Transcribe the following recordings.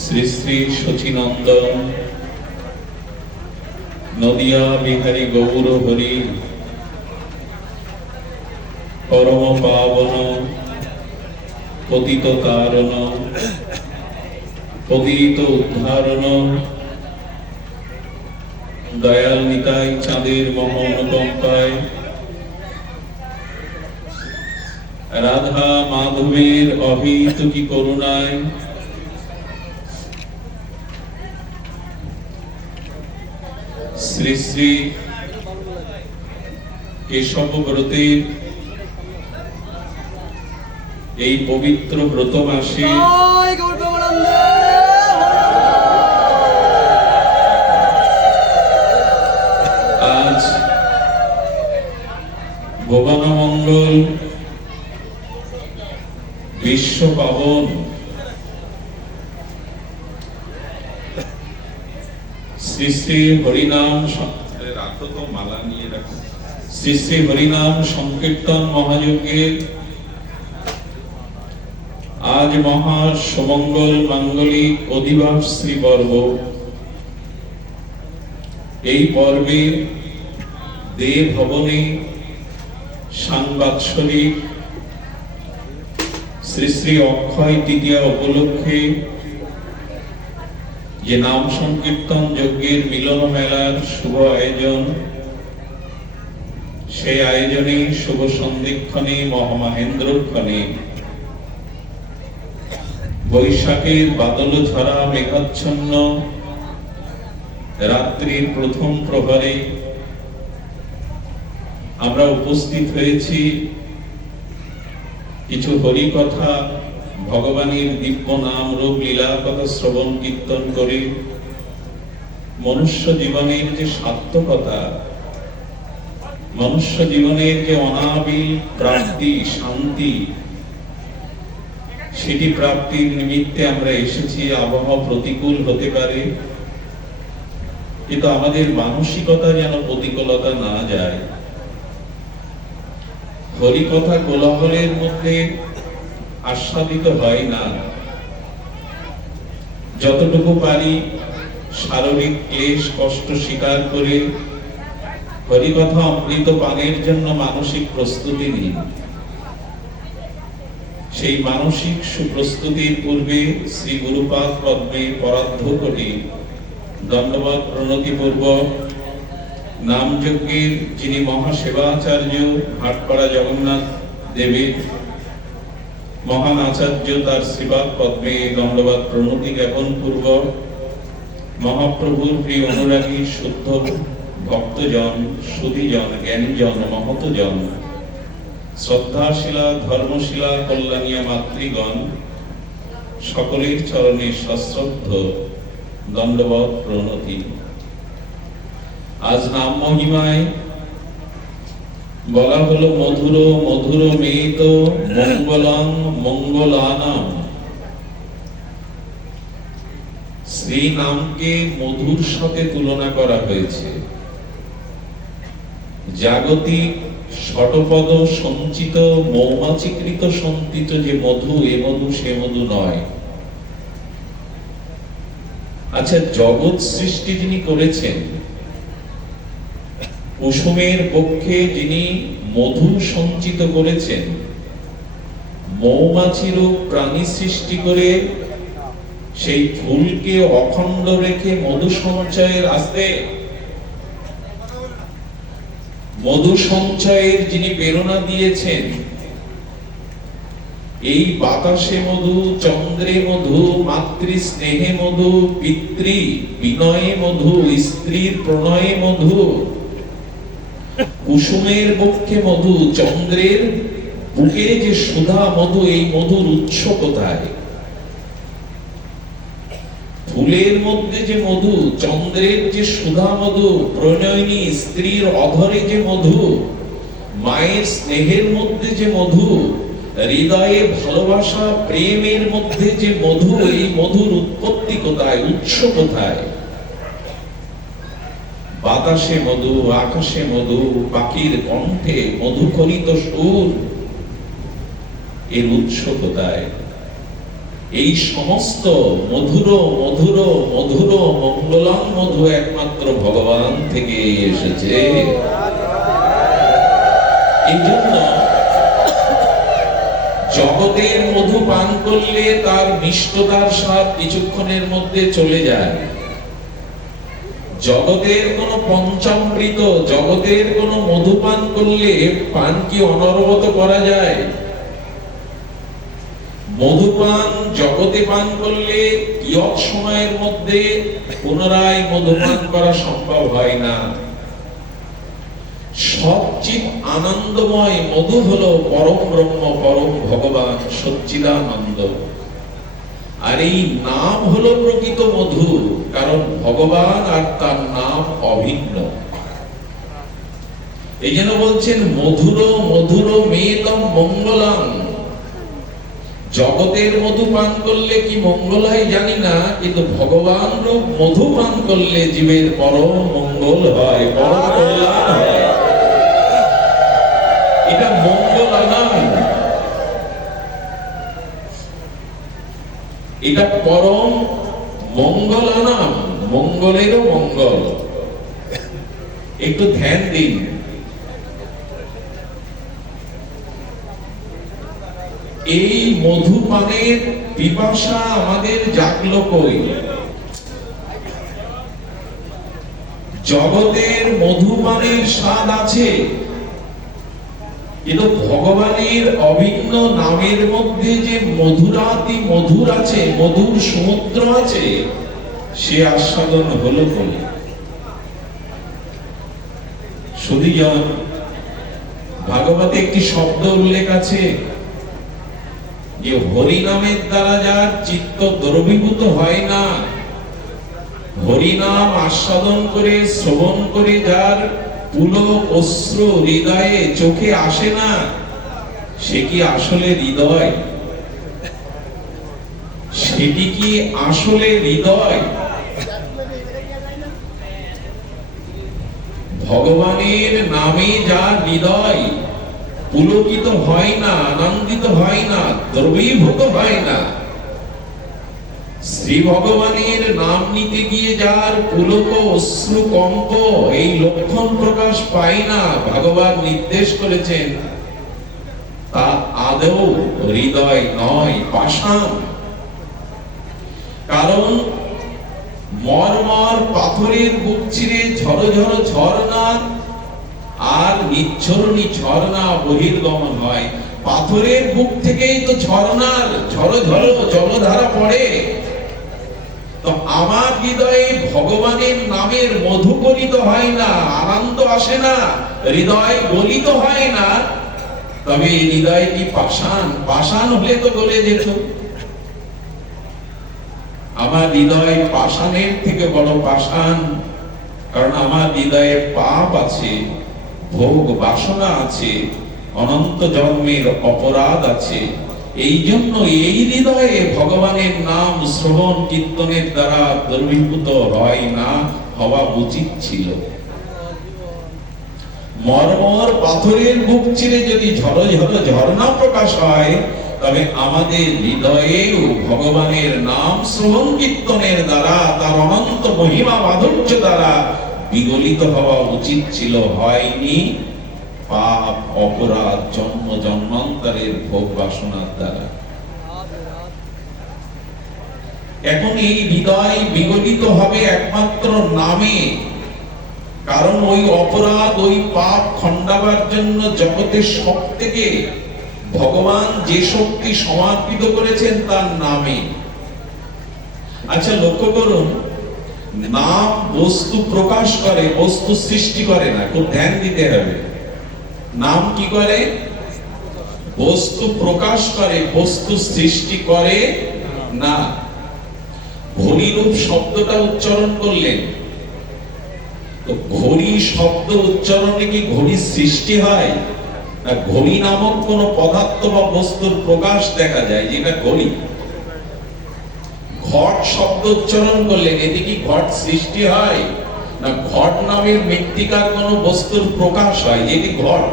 শ্রী শ্রী শচীনন্দন নদিয়া বিহারী গৌর হরি পরম পাবন পতিত তারণ পতিত উদ্ধারণ দয়াল নিতাই চাঁদের মহানুকম্পায় রাধা মাধবের অহেতুকী করুণায় শ্রী শ্রী কেশব ব্রতের এই পবিত্র ব্রত মাসে আজ ভুবন মঙ্গল বিশ্ব পাবন শ্রী শ্রী হরিনাম মালা নিয়ে রাখো শ্রী শ্রী হরিনাম সংকীর্তন মহাযজ্ঞের আজ মহা সুমঙ্গল মাঙ্গলিক অধিবাস শ্রী পর্ব। এই পর্বে দেব ভবনে সাংবাৎসরিক শ্রী শ্রী অক্ষয় তৃতীয়া উপলক্ষে যে নাম সংকীর্তন যজ্ঞের মিলন মেলার শুভ আয়োজন, সেই আয়োজনে শুভ সন্ধিক্ষণে মহামহেন্দ্রক্ষণে বৈশাখের বাদল ঝরা মেঘাচ্ছন্ন রাত্রির প্রথম প্রহরে আমরা উপস্থিত হয়েছি কিছু হরি কথা, ভগবানের দিব্য নাম রূপ লীলা কথা শ্রবণ কীর্তন করে মনুষ্য জীবনের যে সার্থকতা, মনুষ্য জীবনের যে অনাবিল প্রাপ্তি শান্তি, সেটি প্রাপ্তির নিমিত্তে আমরা এসেছি। আবহাওয়া প্রতিকূল হতে পারে, কিন্তু আমাদের মানসিকতা যেন প্রতিকূলতা না যায়। হরিকথা কোলাহলের মধ্যে আস্বাদিত হয় না। যতটুকু পারি শারীরিক ক্লেশ কষ্ট স্বীকার করে হরিকথা অমৃত পানের জন্য মানসিক প্রস্তুতি নিই। সেই মানসিক সুপ্রস্তুতির পূর্বে শ্রী গুরুপাদ পদ্মে পরার্ধ কোটি দণ্ডবত প্রণতিপূর্বক নামযজ্ঞের যিনি মহাসেবাচার্য ভাটপাড়া জগন্নাথ দেবের মহান আচার্য, তার শ্রীপাদ পদ্মে দণ্ডবত প্রণতি জ্ঞাপন পূর্বক মহাপ্রভুর প্রিয় অনুরাগী শুদ্ধ ভক্তজন, সুধীজন, জ্ঞানীজন, মহতজন, শ্রদ্ধাশীলা ধর্মশীলা কল্যাণীয় মাতৃগণ সকলের চরণে সশ্রদ্ধ দণ্ডবত প্রণতি। আজ নাম মহিমায় বলা হলো মধুর মধুর মেত মঙ্গলং মঙ্গলানাম। শ্রী নামকে মধুর সাথে তুলনা করা হয়েছে। জাগতিক শতপদ সঞ্চিত মৌমাছিকৃত সঞ্চিত যে মধু, এ মধু সে মধু নয়। আচ্ছা, জগৎ সৃষ্টি যিনি করেছেন, কুসুমের পক্ষে যিনি মধু সঞ্চিত করেছেন, মৌমাছিরূপ প্রাণী সৃষ্টি করে সেই ফুলকে অখণ্ড রেখে মধু সঞ্চয়ের আস্তে মধু সঞ্চয়ের যিনি প্রেরণা দিয়েছেন, এই বাতাসে মধু, চন্দ্রে মধু, মাতৃ স্নেহে মধু, পিতৃ বিনয়ে মধু, স্ত্রীর প্রণয়ে মধু, কুসুমের পক্ষে মধু, চন্দ্রের বুকে যে সুধা মধু, এই মধুর উৎস কোথায়? ফুলের মধ্যে যে মধু, চন্দ্রের যে সুধা মধু, প্রণয়িনী স্ত্রীর অধরে যে মধু, মায়ের স্নেহের মধ্যে যে মধু, হৃদয়ে ভালোবাসা প্রেমের মধ্যে যে মধু, এই মধুর উৎপত্তি কোথায়, উৎস কোথায়? বাতাসে মধু, আকাশে মধু, পাখির কণ্ঠে মধুকরিত সুর, এর উৎস কোথায়? এই সমস্ত মধুর মধুর মধুর মঙ্গলম মধু একমাত্র ভগবান থেকে এসেছে। এই জন্য জগতের মধু পান করলে তার মিষ্টতার স্বাদ কিছুক্ষণের মধ্যে চলে যায়। জগতের কোন পঞ্চামৃত, জগতের কোন মধু পান করলে পান কি অনবরত করা যায়? মধুপান জগতে পান করলে কিয়ৎ সময়ের মধ্যে পুনরায় মধুপান করা সম্ভব হয় না। সচ্চিৎ আনন্দময় মধু হলো পরম ব্রহ্ম, পরম ভগবান সচ্চিদানন্দ। আর এই নাম হলো প্রকৃত মধু, কারণ ভগবান আর তার নাম অভিন্ন। এই জন্য বলছেন মধুর মধুর মেতম মঙ্গলাম। জগতের মধু পান করলে কি মঙ্গল হয় জানি না, কিন্তু ভগবান রূপ মধু পান করলে জীবের পরম মঙ্গল হয়, পরম কল্যাণ হয়। এটা মঙ্গল নাম, এটা পরম মঙ্গল নাম, মঙ্গলেরও মঙ্গল। একটু ধ্যান দিন। এই মধুপানের পিপাসা আমাদের জাগলো কই? জগতের মধুপানের স্বাদ আছে, কিন্তু ভগবানের অভিন্ন নামের মধ্যে যে মধুরাতি মধুর আছে, মধুর সমুদ্র আছে, সে আস্বাদন হলো কই? সুধীজন, ভাগবতে একটি শব্দ উল্লেখ আছে যে হরি নামের দ্বারা যার চিত্ত দ্রবীভূত হয় না, হরি নাম আস্বাদন করে শ্রবণ করে যার পুলক অশ্রু হৃদয়ে চোখে আসে না, সে কি আসলে হৃদয়? সেটি কি আসলে হৃদয়? ভগবানের নামে যার হৃদয় পুলকিত হয় না, আনন্দিত হয় না, দ্রবীভূত হয় না, শ্রী ভগবানের নাম নিতে গিয়ে যার পুলক অশ্রু কম্প এই লক্ষণ প্রকাশ পায় না, ভগবান নির্দেশ করেছেন তা আদৌ হৃদয় নয়, পাষাণ। কারণ মরমর পাথরের বুক চিরে ঝড় ঝড় ঝর্ণা আর নিচ্ছরণী ঝর্ণা বহির্গমন হয়। পাথরের বুক থেকেই তো ঝর্ণার ঝড় ঝড় জলধারা পড়ে। তো আমার হৃদয়ে ভগবানের নামের মধু গলিত হয় না, আনন্দ আসে না, হৃদয় গলিত হয় না, তবে হৃদয় কি পাষাণ? পাষাণ হলে তো গলে যেত। আমার হৃদয় পাষাণের থেকে বড় পাষাণ, কারণ আমার হৃদয়ে পাপ আছে, ভোগ বাসনা আছে, অনন্ত জন্মের অপরাধ আছে। এই জন্য এই হৃদয়ে ভগবানের নাম শ্রবণ কীর্তনের দ্বারা দ্রবীভূত হয় না, হওয়া উচিত ছিল। মরমর পাথরের বুক চিরে যদি ঝড় ঝড় ঝর্ণা প্রকাশ হয়, তবে আমাদের হৃদয়েও ভগবানের নাম শ্রবণ কীর্তনের দ্বারা, তার অনন্ত মহিমা মাধুর্য দ্বারা বিগলিত হওয়া উচিত ছিল, হয়নি। পাপ অপরাধ জন্ম জন্মান্তরের ভোগ বাসনার দ্বারা। এখন এই হৃদয় বিগলিত হবে একমাত্র নামে, কারণ ওই অপরাধ ওই পাপ খণ্ডাবার জন্য জগতের সব থেকে ভগবান যে শক্তি সমার্পিত করেছেন তার নামে। আচ্ছা লক্ষ্য করুন, নাম বস্তু প্রকাশ করে, বস্তু সৃষ্টি করে না। খুব ধ্যান দিতে হবে। নাম কি করে? বস্তু প্রকাশ করে, বস্তু সৃষ্টি করে না। ঘড়িরূপ শব্দটা উচ্চারণ করলেন, তো ঘড়ি শব্দ উচ্চারণে কি ঘড়ির সৃষ্টি হয়? না ঘড়ি নামক কোন পদার্থ বা বস্তুর প্রকাশ দেখা যায়, যেটা ঘড়ি। ঘট শব্দ উচ্চারণ করলেন, এতে কি ঘট সৃষ্টি হয়? না ঘট নামের মৃত্তিকার কোন বস্তুর প্রকাশ হয়, যেটি ঘট।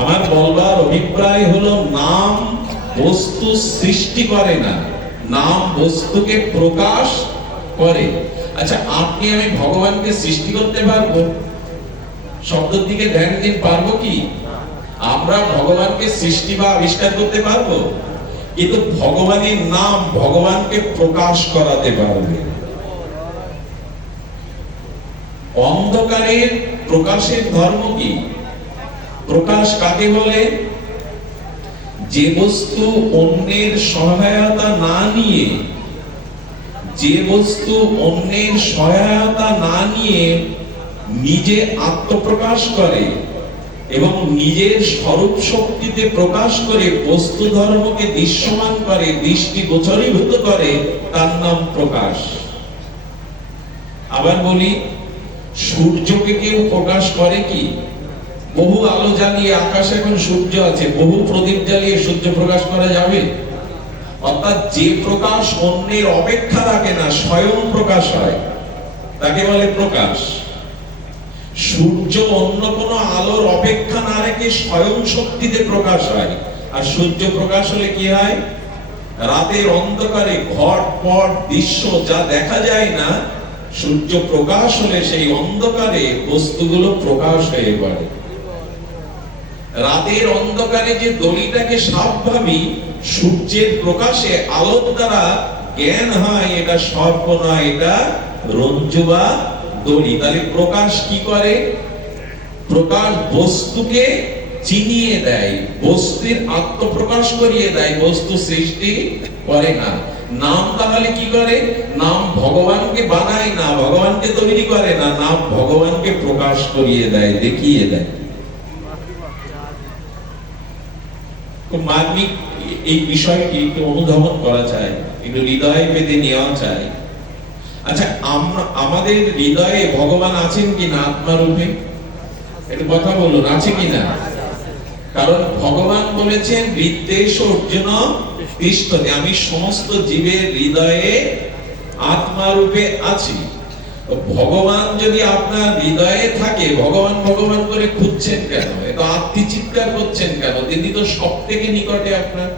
আমার বলবার অভিপ্রায় হলো, নাম বস্তু সৃষ্টি করে না, নাম বস্তুকে প্রকাশ করে। আচ্ছা, আপনি আমি ভগবানকে সৃষ্টি করতে পারবো? শব্দের দিকে ধ্যান দিন, পারবো কি? আমরা ভগবানকে সৃষ্টি বা আবিষ্কার করতে পারবো? কিন্তু ভগবানের নাম ভগবানকে প্রকাশ করাতে পারবে। অন্ধকারের প্রকাশের ধর্ম কি? প্রকাশ কাকে বলে? যে বস্তু অন্যের সহায়তা না নিয়ে, যে বস্তু অন্যের সহায়তা না নিয়ে নিজে আত্মপ্রকাশ করে এবং নিজের স্বরূপ শক্তিতে প্রকাশ করে বস্তু ধর্মকে দৃশ্যমান করে, দৃষ্টি গোচরীভূত করে, তার নাম প্রকাশ। আবার বলি, সূর্যকে কেউ প্রকাশ করে কি? বহু আলো জ্বালিয়ে, আকাশে এখন সূর্য আছে, বহু প্রদীপ জ্বালিয়ে সূর্য প্রকাশ করা যাবে? অর্থাৎ যে প্রকাশ অন্যের অপেক্ষা রাখে না, স্বয়ং প্রকাশ হয়, তাকে বলে প্রকাশ। সূর্য অন্য কোনো আলোর অপেক্ষা না রেখে স্বয়ং শক্তিতে প্রকাশ হয়। আর সূর্য প্রকাশ হলে কি হয়? রাতের অন্ধকারে ঘটপট দৃশ্য যা দেখা যায় না, সূর্য প্রকাশ হলে সেই অন্ধকারে বস্তুগুলো প্রকাশ হয়ে পড়ে। রাতের অন্ধকারে যে দড়িটাকে সাপ ভাবি, সূর্যের প্রকাশে আলোর দ্বারা জ্ঞান হয় এটা সর্প নয়, এটা রঞ্জু বা দড়ি। তাহলে প্রকাশ কি করে? প্রকাশ বস্তুকে চিনিয়ে দেয়, বস্তুর আত্মপ্রকাশ করিয়ে দেয়, বস্তু সৃষ্টি করে না। নাম তাহলে কি করে? নাম ভগবানকে বানায় না, ভগবানকে তৈরি করে না, নাম ভগবানকে প্রকাশ করিয়ে দেয়, দেখিয়ে দেয়। মানবিক এই বিষয়টি একটু অনুধাবন করা চাই, একটু হৃদয়ে পেতে নেওয়া চাই। আচ্ছা, আমাদের হৃদয়ে ভগবান আছেন কিনা আত্মারূপে? একটু কথা বলুন, আছে কিনা? কারণ ভগবান বলেছেন বিদ্বেষ অর্জুন তিষ্ঠতি, আমি সমস্ত জীবের হৃদয়ে আত্মারূপে আছি। ভগবান যদি আপনার হৃদয়ে থাকে, ভগবান ভগবান করে খুঁজছেন কেন? এত আত্মি চিৎকার করছেন কেন? তিনি তো সব থেকে নিকটে আপনার।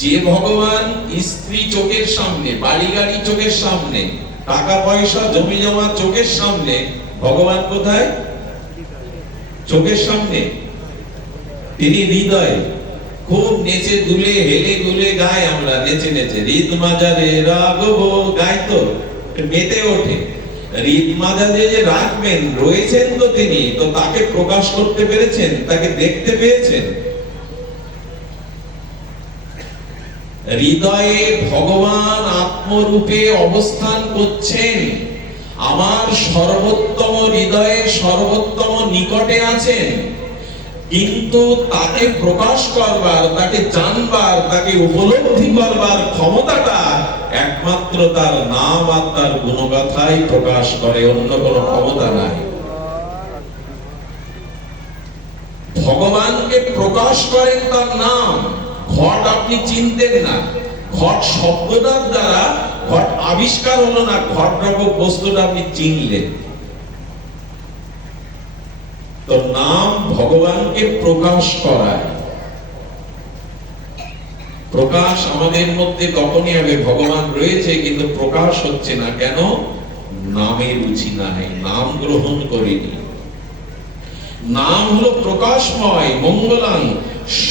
যে ভগবান স্ত্রী চোখের সামনে, বাড়ি গাড়ি চোখের সামনে, টাকা পয়সা জমি জমা চোখের সামনে, ভগবান কোথায়? চোখের সামনে। তিনি হৃদয়ে। খুব নেচে দুলে হেলে দুলে গায়, আমরা নেচে নেচে হৃদ মাজারে রাগব গাই, তো মেতে ওঠে। হৃদ মাজারে যে রাখবেন, রয়েছেন তো তিনি, তো তাকে প্রকাশ করতে পেরেছেন, তাকে দেখতে পেয়েছেন। হৃদয়ে ভগবান আত্মরূপে অবস্থান করছেন। আমার সর্বোত্তম হৃদয়ে সর্বোত্তম নিকটে আছেন, কিন্তু তাকে প্রকাশ করবার, তাকে জানবার, তাকে উপলব্ধি করবার ক্ষমতাটা একমাত্র তার নাম আর তার গুণগাথাই প্রকাশ করে, অন্য কোনো ক্ষমতা নাই। ভগবানকে প্রকাশ করেন তার নাম। ঘট আপনি চিনতেন না, ঘট শব্দটার দ্বারা ঘট আবিষ্কার হলো না, ঘট রূপক বস্তুটা আপনি চিনলেন। তো নাম ভগবানকে প্রকাশ করায়। প্রকাশ আমাদের মধ্যে তখনই হবে, ভগবান রয়েছে কিন্তু প্রকাশ হচ্ছে না। কেন? নামে রুচি নাই, নাম গ্রহণ করিনি। নাম হলো প্রকাশময়, মঙ্গলাং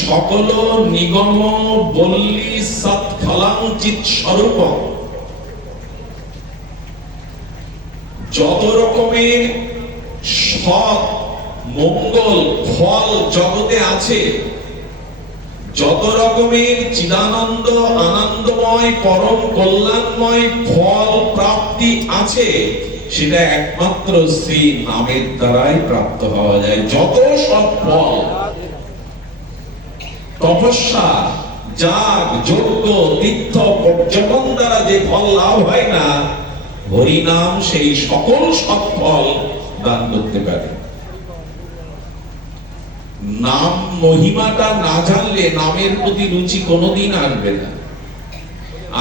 সকল নিগম বল্লী সৎফলাং চিৎ স্বরূপ। যত রকমের সৎ মঙ্গল ফল জগতে আছে, যত রকমের চিদানন্দ আনন্দময় পরম কল্যাণময় ফল প্রাপ্তি আছে, সেটা একমাত্র শ্রী নামের দ্বারাই প্রাপ্ত হওয়া যায়। যত সব ফল, তপস্যা, যাগ, যজ্ঞ, তীর্থ, পর্যটন দ্বারা যে ফল লাভ হয় না, হরি নাম সেই সকল সৎফল দান করতে পারে। নাম মহিমাটা না জানলে নামের প্রতি রুচি কোনোদিন আসবে না।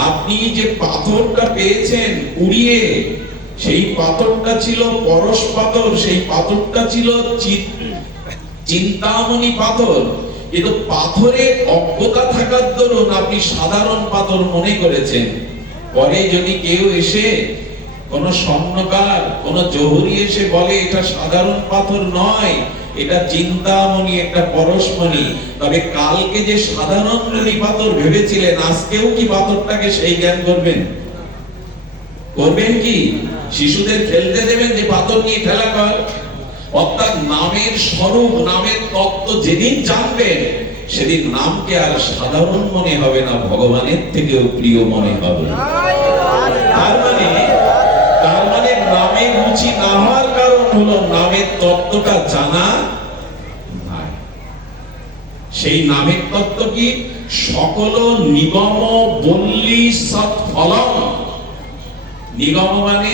আপনি যে পাথরটা পেয়েছেন উড়িয়ে, সেই পাথরটা ছিল পরশ পাথর, সেই পাথরটা ছিল চিন্তামণি পাথর, কিন্তু পাথরে অজ্ঞতা থাকার দরুন আপনি সাধারণ পাথর মনে করেছেন। পরে যদি কেউ এসে কোন স্বর্ণকার কোন জহুরি এসে বলে এটা সাধারণ পাথর নয়, এটা চিন্তামণি, একটা পরশমণি, তবে কালকে যে সাধারণ মণি পাথর ভেবেছিলেন আজকেও কি পাথরটাকে সেই জ্ঞান করবেন? করবেন কি? শিশুদের খেলতে দেবেন যে পাথর নিয়ে খেলা কর? অর্থাৎ নামের স্বরূপ, নামের তত্ত্ব যেদিন জানবেন সেদিন নামকে আর সাধারণ মনে হবে না, ভগবানের থেকেও প্রিয় মনে হবে। তার মানে নামের রুচি না হওয়ার কারণ হলো নামের তত্ত্বটা জানা নাই। সেই নামের তত্ত্ব কি? সকল নিগম বল্লী সৎফলম। নিগম মানে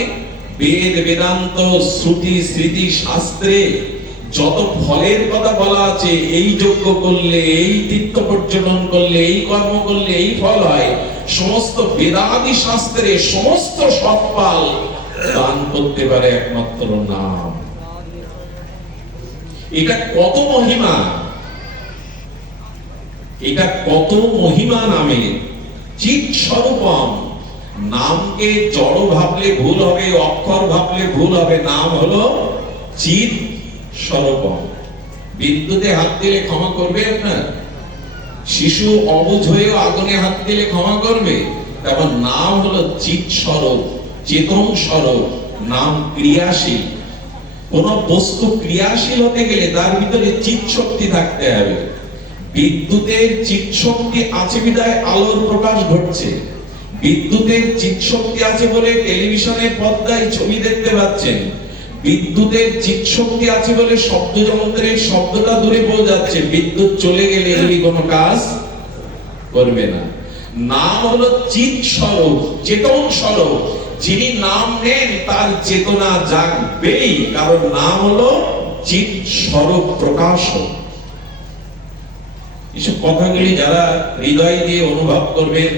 বেদ, বেদান্ত, শ্রুতি, স্মৃতি, শাস্ত্রে যত ফলের কথা বলা আছে, এই যজ্ঞ করলে, এই তীর্থ পর্যটন করলে, এই কর্ম করলে এই ফল হয়, সমস্ত বেদাদি শাস্ত্রে সমস্ত সৎফল দান করতে পারে একমাত্র নাম। এটা কত মহিমা, এটা কত মহিমা নামে। চিৎ স্বরূপম। নামকে জড় ভাবলে ভুল হবে, অক্ষর ভাবলে ভুল হবে। নাম হলো চিৎ স্বরূপম। বিদ্যুতে হাত দিলে ক্ষমা করবে আপনার? শিশু অবুঝ হয়েও আগুনে হাত দিলে ক্ষমা করবে? তেমন নাম হলো চিৎ স্বরূপ, চেতন স্বরূপ। নাম ক্রিয়াশীল। কোন বস্তু ক্রিয়াশীল হতে গেলে তার ভিতরে চিৎ শক্তি থাকতে হবে। বিদ্যুতের চিৎ শক্তি আছে বিধায় আলোর প্রকাশ ঘটছে। বিদ্যুতের চিৎ শক্তি আছে বলে টেলিভিশনের পর্দায় ছবি দেখতে পাচ্ছেন। বিদ্যুতের চিৎ শক্তি আছে বলে শব্দ যন্ত্রের শব্দটা দূরে পৌঁছাচ্ছে। বিদ্যুৎ চলে গেলে এগুলি কোনো কাজ করবে না। নাম হলো চিৎ স্বরূপ, চেতন স্বরূপ। যিনি নাম নেন তার চেতনা জাগবেই, কারণ নাম হলো চিৎ স্বরূপ প্রকাশক। এসব কথাগুলি যারা হৃদয় দিয়ে অনুভব করবেন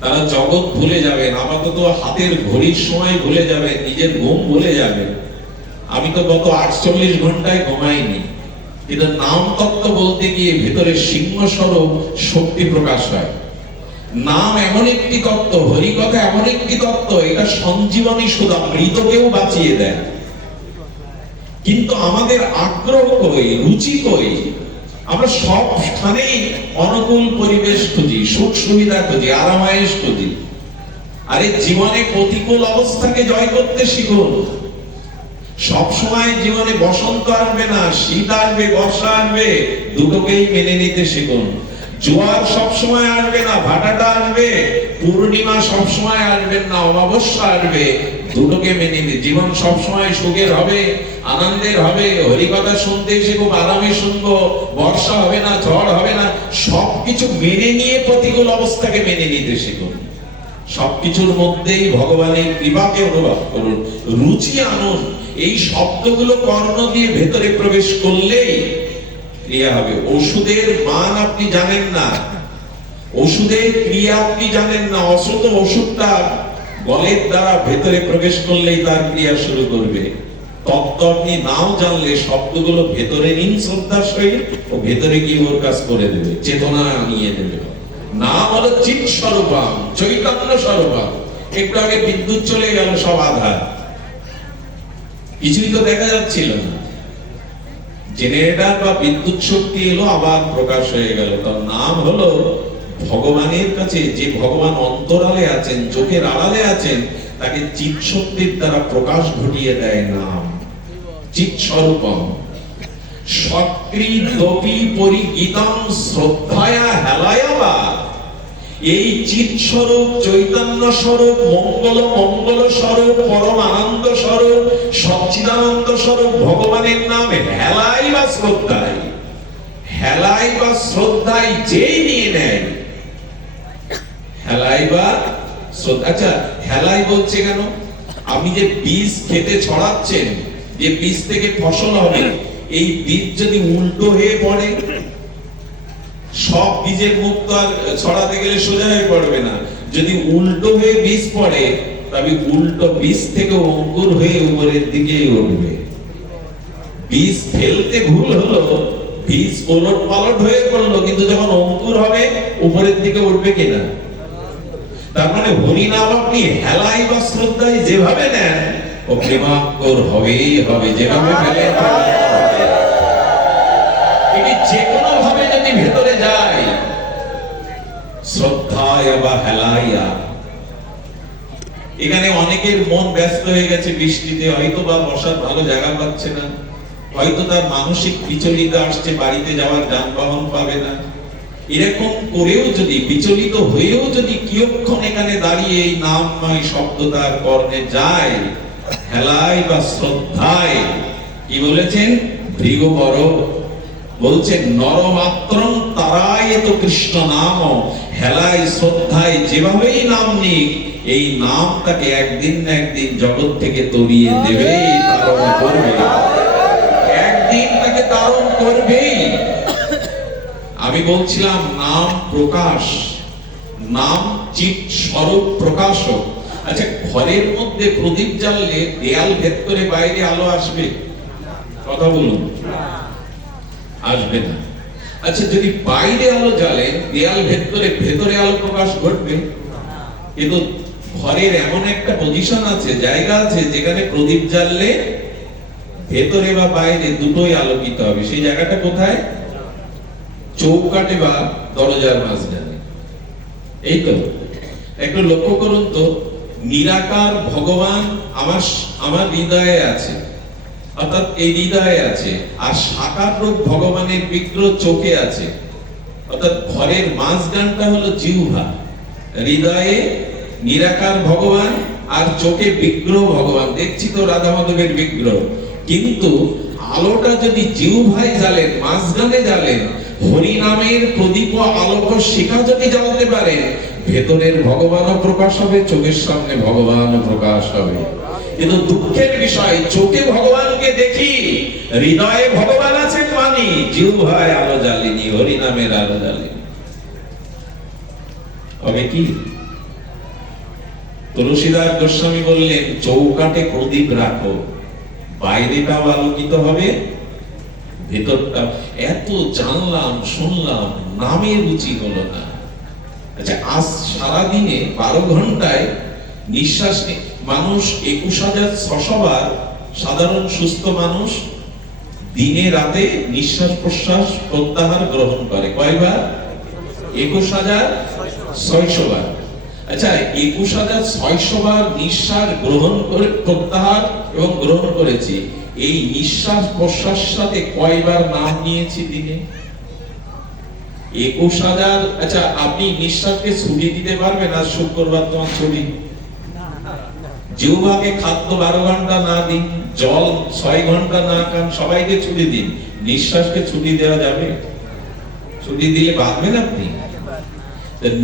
তারা জগৎ ভুলে যাবেন। আপাতত হাতের ঘড়ির সময় ভুলে যাবেন, নিজের ঘুম ভুলে যাবেন। আমি তো গত 48 ঘন্টায় ঘুমাইনি, কিন্তু নাম তত্ত্ব বলতে গিয়ে ভেতরে সিংহ স্বরূপ শক্তি প্রকাশ হয়। নাম এমন একটি তত্ত্ব, হরি কথা এমন একটি তত্ত্ব, এটা সঞ্জীবনী সুধা, মৃতকেও বাঁচিয়ে দেয়। কিন্তু আমাদের আগ্রহ কই, রুচি কই? আমরা সবখানেই অনুকূল পরিবেশ খুঁজি, সুখ সুবিধা খুঁজি, আরামায়েশ খুঁজি। আরে জীবনে প্রতিকূল অবস্থাকে জয় করতে শিখুন। সব সময় জীবনে বসন্ত আসবে না, শীত আসবে, বর্ষা আসবে, দুটোকেই মেনে নিতে শিখুন। জোয়ার সব সময় আসবে না, ভাটাটা আসবে, পূর্ণিমা সব সময় আসবে না, অমাবস্যা আসবে, দুটোকে মেনে নিতে। জীবন সব সময় সুখের হবে, আনন্দের হবে, হরিকথা শুনতে এসে খুব আরামে শুনবো, বর্ষা হবে না, ঝড় হবে না, সবকিছু মেনে নিয়ে প্রতিকূল অবস্থাকে মেনে নিতে শিখুন। সবকিছুর মধ্যেই ভগবানের কৃপাকে অনুভব করুন, রুচি আনুন। এই শব্দগুলো কর্ণ দিয়ে ভেতরে প্রবেশ করলেই ক্রিয়া হবে। ওষুধের মান আপনি জানেন না, ওষুধের ক্রিয়া আপনি জানেন না, অথচ ওষুধটা গলের দ্বারা ভেতরে প্রবেশ করলেই তার ক্রিয়া শুরু করবে। তত্ত্ব আপনি নাও জানলে শব্দগুলো ভেতরে নিন শ্রদ্ধার সহিত, ও ভেতরে গিয়ে ওর কাজ করে দেবে, চেতনা নিয়ে দেবে। নাম হলো চিৎ স্বরূপম, চৈতন্য স্বরূপম। একটু আগে বিদ্যুৎ চলে গেল, সব আধার, কিছুই তো দেখা যাচ্ছিল না। জেনারেটর বা বিদ্যুৎ শক্তি এলো, আবার প্রকাশ হয়ে গেল। তার নাম হলো ভগবানের কাছে, যে ভগবান অন্তরালে আছেন, চোখের আড়ালে আছেন, তাকে চিৎ শক্তির দ্বারা প্রকাশ ঘটিয়ে দেয় নাম। চিৎ স্বরূপম সক্রিদপি পরিগীতম শ্রদ্ধায়া হেলায়াবা। এই চিৎ স্বরূপ, চৈতন্য স্বরূপ, মঙ্গল স্বরূপ, পরম আনন্দ স্বরূপ, সচ্চিদানন্দ স্বরূপ ভগবানের নাম হেলাই বা শ্রদ্ধায়, হেলাই বা শ্রদ্ধায় যেই নিয়ে নেয়, হেলাই বা শ্রদ্ধা। আচ্ছা, হেলাই বলছে কেন? আপনি যে বীজ খেতে ছড়াচ্ছেন, যে বীজ থেকে ফসল হবে, এই বীজ যদি উল্টো হয়ে পড়ে, সব বীজের মুখ তো আর ছড়াতে গেলে সোজা হয়ে পড়বে না। যদি উল্টো হয়ে বীজ পড়ে, তবে উল্টো বীজ থেকে অঙ্কুর হয়ে উপরের দিকে উঠবে। বীজ ফেলতে ভুল হলো, বীজ ওলট পালট হয়ে পড়লো, কিন্তু যখন অঙ্কুর হবে উপরের দিকে উঠবে কিনা? তার মানে হরিনাম আপনি হেলাই বা শ্রদ্ধায় যেভাবে নেন, ও প্রেমাঙ্কুর হবেই হবে, যেভাবে ফেলেন এটি যে কোনো ভাবে যদি ভেতরে যায়, শ্রদ্ধায় বা হেলাইয়া। এখানে অনেকের মন ব্যস্ত হয়ে গেছে বৃষ্টিতে, হয়তো বা বসার ভালো জায়গা পাচ্ছে না, হয়তো তার মানসিক বিচলিত আসছে, বাড়িতে যাওয়ার যানবাহন পাবে না। এরকম করেও যদি, বিচলিত হয়েও যদি কিয়ক্ষণ এখানে দাঁড়িয়ে এই নামময় শব্দ তার কর্ণে যায়, হেলায় বা শ্রদ্ধায়, কি বলেছেন ভৃগুবর বলছেন, নরমাত্রং তারায়ত কৃষ্ণ নাম, হেলায় শ্রদ্ধায় যেভাবেই নাম নিক, এই নাম তাকে একদিন না একদিন জগৎ থেকে তরিয়ে দেবে, তারণ করবে, একদিন তাকে তারণ করবেই। আমি বলছিলাম নাম প্রকাশ, নাম চিৎ স্বরূপ প্রকাশক। আচ্ছা, ঘরের মধ্যে প্রদীপ জ্বাললে দেয়াল ভেদ করে বাইরে আলো আসবে? কথা বলুন, আসবে না। আচ্ছা, যদি বাইরে আলো জ্বালেন, দেয়াল ভেদ করে ভেতরে আলো প্রকাশ ঘটবে? কিন্তু ঘরের এমন একটা পজিশন আছে, জায়গা আছে, যেখানে প্রদীপ জ্বাললে ভেতরে বা বাইরে দুটোই আলোকিত হবে। সেই জায়গাটা কোথায়? চৌকাঠে বা দরজার মাঝখানে। এই তো একটু লক্ষ্য করুন তো, নিরাকার ভগবান আমার হৃদয়ে আছে, অর্থাৎ এই হৃদয়ে আছে, আর সাকার রূপ ভগবানের বিগ্রহ চোখে আছে, অর্থাৎ ঘরের মাঝখানটা হলো জিহ্বা, হৃদয়ে নিরাকার ভগবান আর চোখে বিগ্রহ ভগবান। দেখছি তো রাধা মাধবের বিগ্রহ, কিন্তু আলোটা যদি জিহ্বায় জ্বালেন, মাঝখানে জ্বালেন, হরি নামের প্রদীপ আলোক শিখা যদি জ্বালতে পারেন, ভেতরের ভগবানও প্রকাশ হবে, চোখের সামনে ভগবানও প্রকাশ হবে। কিন্তু দুঃখের বিষয়, চোখে ভগবানকে দেখি, হৃদয়ে ভগবান আছেন মানি, জিহ্বায় আলো জ্বালিনি, হরি নামের আলো জ্বালিনি। হবে কি? তুলসীদাস গোস্বামী বললেন, চৌকাঠে প্রদীপ রাখো, বাইরেটাও আলোকিত হবে, ভেতরটা। এত জানলাম শুনলাম, নামে রুচি হলো না। আচ্ছা, আজ সারাদিনে 12 ঘন্টায় নিঃশ্বাস মানুষ 21,600 বার, সাধারণ সুস্থ মানুষ দিনে রাতে নিঃশ্বাস প্রশ্বাস প্রত্যাহার গ্রহণ করে। কয়বার? 21,600 বার। আচ্ছা, 21,600 বার নিঃশ্বাস গ্রহণ করে প্রত্যাহার এবং গ্রহণ করেছি। এই নিঃশ্বাস প্রশ্বাস সাথে কয়বার নাম নিয়েছি দিনে? 21,000। আচ্ছা, আপনি নিঃশ্বাসকে ছুটি দিতে পারবেন? আজ শুক্রবার তোমার ছুটি। জিহ্বাকে খাদ্য 12 ঘন্টা না দিন, জল 6 ঘন্টা না খান, সবাইকে ছুটি দিন, নিঃশ্বাসকে ছুটি দেওয়া যাবে? ছুটি দিলে বাঁধবেন আপনি?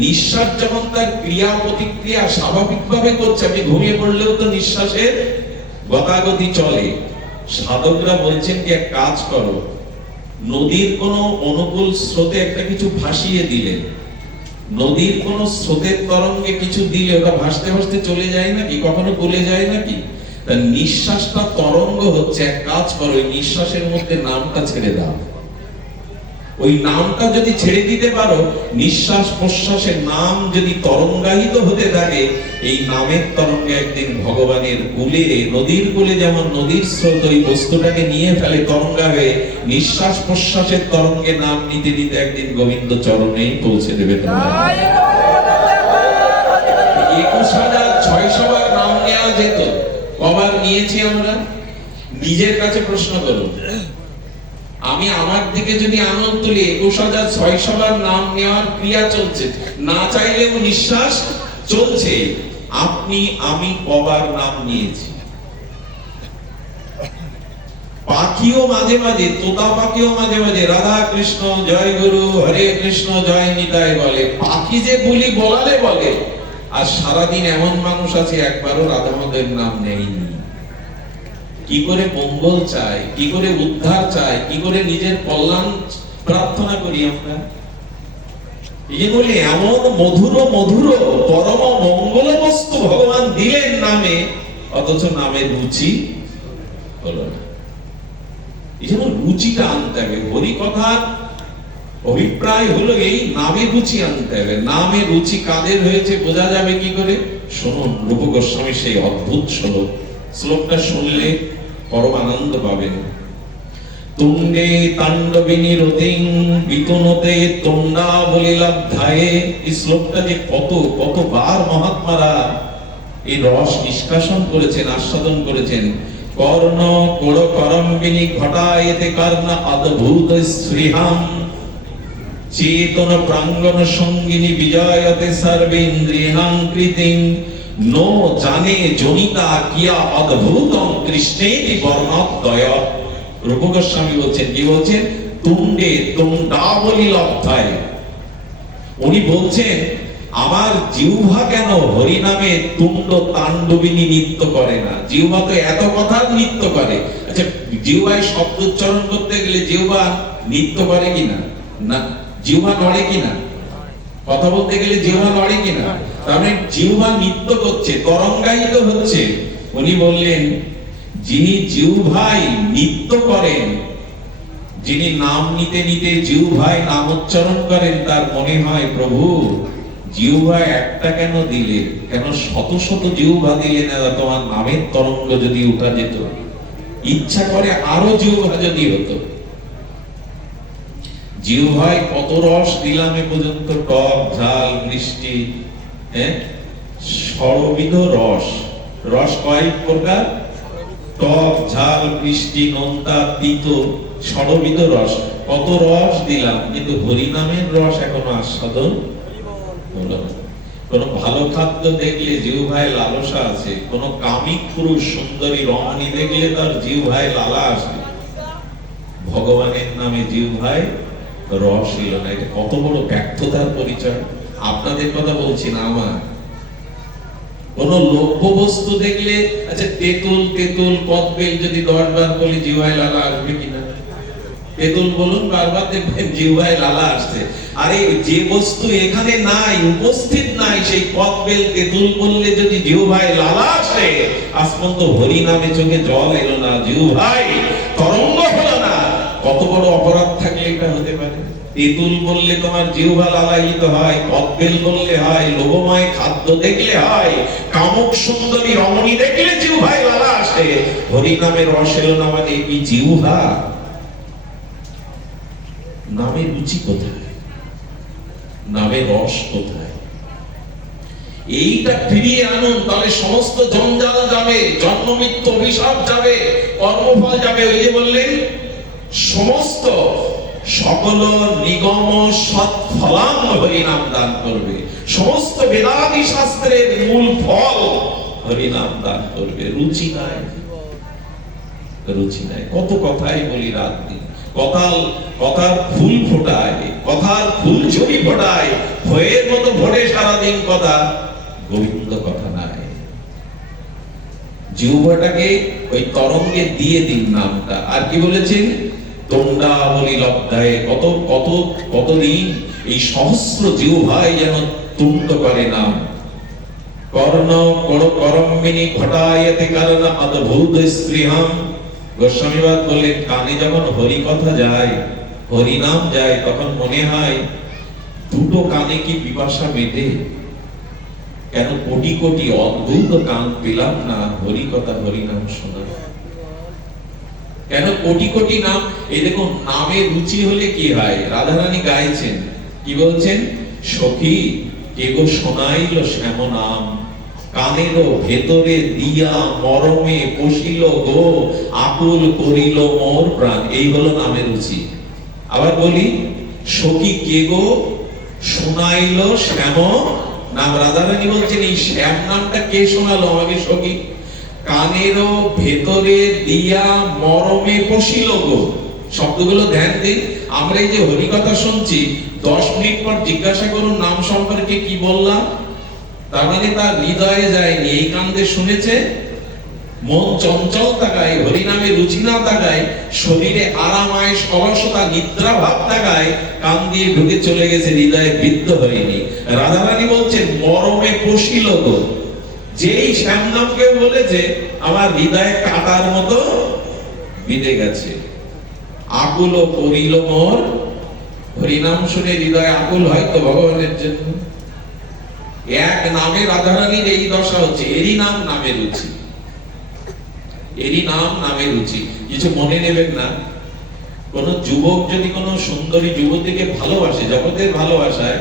নিঃশ্বাস যখন তার ক্রিয়া প্রতিক্রিয়া স্বাভাবিকভাবে করছে, আপনি ঘুমিয়ে পড়লেও তো নিঃশ্বাসের গতাগতি চলে। সাধকরা বলছেন কি, এক কাজ করো, নদীর কোন অনুকূল স্রোতে একটা কিছু ভাসিয়ে দিলেন, নদীর কোন স্রোতের তরঙ্গে কিছু দিলে ওটা ভাসতে ভাসতে চলে যায় নাকি? কখনো গলে যায় নাকি? নিঃশ্বাসটা তরঙ্গ হচ্ছে। এক কাজ করো, ওই নিঃশ্বাসের মধ্যে নামটা ছেড়ে দাও। ওই নামটা যদি ছেড়ে দিতে পারো, নিঃশ্বাস প্রশ্বাসের নাম যদি তরঙ্গায়িত হতে থাকে, এই নামের তরঙ্গে একদিন ভগবানের কূলে, নদীর কূলে যেমন নদীর স্রোত ওই বস্তুটাকে নিয়ে ফেলে তরঙ্গা হয়ে, নিঃশ্বাস প্রশ্বাসের তরঙ্গে নাম নিতে নিতে একদিন গোবিন্দ চরণেই পৌঁছে দেবে তোমরা। 21,600 বার নাম নেওয়া যেত, কবার নিয়েছি আমরা? নিজের কাছে প্রশ্ন করুন। আমি আমার দিকে যদি আঙুল তুলি, 21,600 বার নাম নেওয়ার ক্রিয়া চলছে, না চাইলেও নিঃশ্বাস চলছে। আপনি আমি কবার নাম নিয়েছি? পাখিও মাঝে মাঝে, তোতা পাখিও মাঝে মাঝে রাধা কৃষ্ণ জয় গুরু, হরে কৃষ্ণ জয় নিতাই বলে। পাখি যে বলি বলালে বলে, আর সারাদিন এমন মানুষ আছে একবারও রাধা মাধবের নাম নেয়নি। কি করে মঙ্গল চাই, কি করে উদ্ধার চাই, কি করে নিজের কল্যাণ প্রার্থনা করি আমরা? এই বলি এমন মধুর মধুর পরম মঙ্গল বস্তু ভগবান দিলেন নামে, অথচ নামে রুচি হলো না। এই জন্য রুচিটা আনতে হবে। হরি কথার অভিপ্রায় হলো এই, নামে রুচি আনতে হবে। নামে রুচি কাদের হয়েছে বোঝা যাবে কি করে? শুনুন রূপ গোস্বামী সেই অদ্ভুত শ্লোক, শ্লোকটা শুনলে পরম আনন্দ পাবেন। তুঙ্গে তাণ্ডবিনী রতিং বিতুনতে তন্ডাবলী লব্ধায়ে। এই শ্লোকটা যে কতবার মহাত্মারা এই রস নিষ্কাশন করেছেন, আস্বাদন করেছেন। কর্ণ কোড় করম্বিনী ঘটায়েতে কর্ণ অদ্ভুত শ্রীহাম চেতন প্রাঙ্গণ সঙ্গিনী বিজয়তে সর্বেন্দ্রিয়াং কৃতিং নো জানে জনিতা কিয়া অদ্ভুতং কৃষ্ণেতি বর্ণোদয়। রূপ গোস্বামী বলছেন, কি বলছেন? তুণ্ডে তুণ্ডাবলী লব্ধায়। উনি বলছেন আমার জিহ্বা কেন হরি নামে তুণ্ড তাণ্ডবিনী নৃত্য করে না? জিহ্বা তো এত কথা নৃত্য করে। আচ্ছা, জিহ্বায় শব্দ উচ্চারণ করতে গেলে জিহ্বা নৃত্য করে কিনা? না। জিহ্বা নড়ে কিনা? কথা বলতে গেলে জিহ্বা নড়ে কিনা? তার মানে জিহ্বা নৃত্য করছে, তরঙ্গায়িত হচ্ছে। উনি বললেন যিনি জিহ্বায় নৃত্য করেন, যিনি নাম নিতে নিতে জিহ্বায় নাম উচ্চারণ করেন, তার মনে হয় প্রভু জিহ্বায় একটা কেন দিলে, কেন শত শত জিহ্বা দিলে না? তোমার নামের তরঙ্গ যদি উঠা যেত, ইচ্ছা করে আরো জিহ্বা যদি হতো। জিহ্বায় কত রস দিলাম এ পর্যন্ত, টক ঝাল মিষ্টি, সর্ববিধ রস। রস কয়েক প্রকার, টক ঝাল মিষ্টি নোনতা তিতো, সর্ববিধ রস। কত রস দিলাম, কিন্তু হরি নামের রস এখনো আস্বাদন হলো না। কোন ভালো খাদ্য দেখলে জিহ্বায় লালসা আছে, কোন কামিক পুরুষ সুন্দরী রমণী দেখলে তার জিহ্বায় লালা আসে, ভগবানের নামে জিহ্বায় রস এলো না। এটা কত বড় ব্যর্থতার পরিচয়। আপনাদের কথা বলছি না, আমার। কোন লভ্য বস্তু দেখলে, আচ্ছা তেঁতুল তেঁতুল কদবেল যদি 10 বার বলি জিহ্বায় লালা আসবে কিনা? তেঁতুল বলুন বারবার, দেখবেন জিহ্বায় লালা আসছে। আরে যে বস্তু এখানে নাই, উপস্থিত নাই, সেই কদবেল তেঁতুল বললে যদি জিহ্বায় লালা আসে, আসমান তো হরি নামে চোখে জল এলো না, জিহ্বায় তরঙ্গ হলো না, কত বড় অপরাধ থাকলে এটা হতে পারে? তেঁতুল বললে তোমার জিহ্বা লালায়িত হয়, কদবেল বললে হয়, লোভময় খাদ্য দেখলে হয়, কামক সুন্দরী রমণী দেখলে জিহ্বায় লালা আসে, হরি নামে রস এলো না মানে এই জিহ্বা নামে রুচি কোথায়? নামে রস কোথায়? এইটা ফিরিয়ে আনুন, তাহলে সমস্ত জঞ্জাল যাবে, জন্ম মৃত্যু অভিশাপ যাবে, কর্মফল যাবে। ওই যে বললেন সমস্ত সকল নিগম সৎ ফলাং হরি নাম দান করবে, সমস্ত বেদাদি শাস্ত্রের মূল ফল হরি নাম দান করবে। রুচি নাই, রুচি নাই। কত কথাই বলি রাত দিন, কথার ফুল ফোটায়, কথার ফুল ঝুরি ফোটায়, ভয়ের মতো ভরে সারাদিন কথা, গোবিন্দ কথা নাই। জিহ্বাটাকে ওই তরঙ্গে দিয়ে দিন নামটা। আর কি বলেছেন? তন্ডাবলী লব্ধায়ে। কতদিন এই সহস্র জিহ্বায় যেন তুণ্ড করে নাম। কর্ণ কোড় করম্বিনী ঘটায়েতে কারণ অদ্ভুত স্পৃহাম। গোস্বামীবাদ বললেন কানে যখন হরি কথা যায়, হরি নাম যায়, তখন মনে হয় দুটো কানে কি পিপাসা মেটে? কেন কোটি কোটি অদ্ভুত কান পেলাম না হরি কথা হরি নাম শোনা? কেন কোটি কোটি নাম? এই দেখুন, নামে রুচি হলে কি হয়? রাধারানী গাইছেন, কি বলছেন? সখী কে গো শোনাইল শ্যাম নাম, কানের ভেতরে দিয়া মরমে পশিল গো, আকুল করিল মোর প্রাণ। এই হলো নামের রুচি। আবার বলি, সখী কে গো শোনাইল শ্যাম নাম। রাধারানী বলছেন এই শ্যাম নামটা কে শোনালো আমাকে? সখী কানের ভেতরে দিয়া মরমে পশিল গো। শব্দগুলো ধ্যান দিন। আমরা এই যে হরি কথা শুনছি, 10 মিনিট পর জিজ্ঞাসা করুন নাম সম্পর্কে কি বললাম। তার মানে তার হৃদয়ে যায়নি, এই কান্দে শুনেছে, মন চঞ্চল থাকায়, হরি নামে রুচি না থাকায়, শরীরে আরাম আয়েশ অলসতা নিদ্রা ভাব থাকায় কান দিয়ে ঢুকে চলে গেছে, হৃদয়ে বিদ্ধ হয়নি। রাধারানী বলছেন মরমে পশিল গো। যেই শ্যাম নামকে বলেছে, আমার হৃদয়ে কাটার মতো বিঁধে গেছে। আকুল করিল মোর, হরিনাম শুনে হৃদয় আকুল হয় তো ভগবানের জন্য। এক নামে রাধারানীর এই দশা হচ্ছে, এরই নাম নামে রুচি, এরই নাম নামে রুচি। কিছু মনে নেবেন না, কোন যুবক যদি কোন সুন্দরী যুবতীকে ভালোবাসে, জগতের ভালোবাসায়,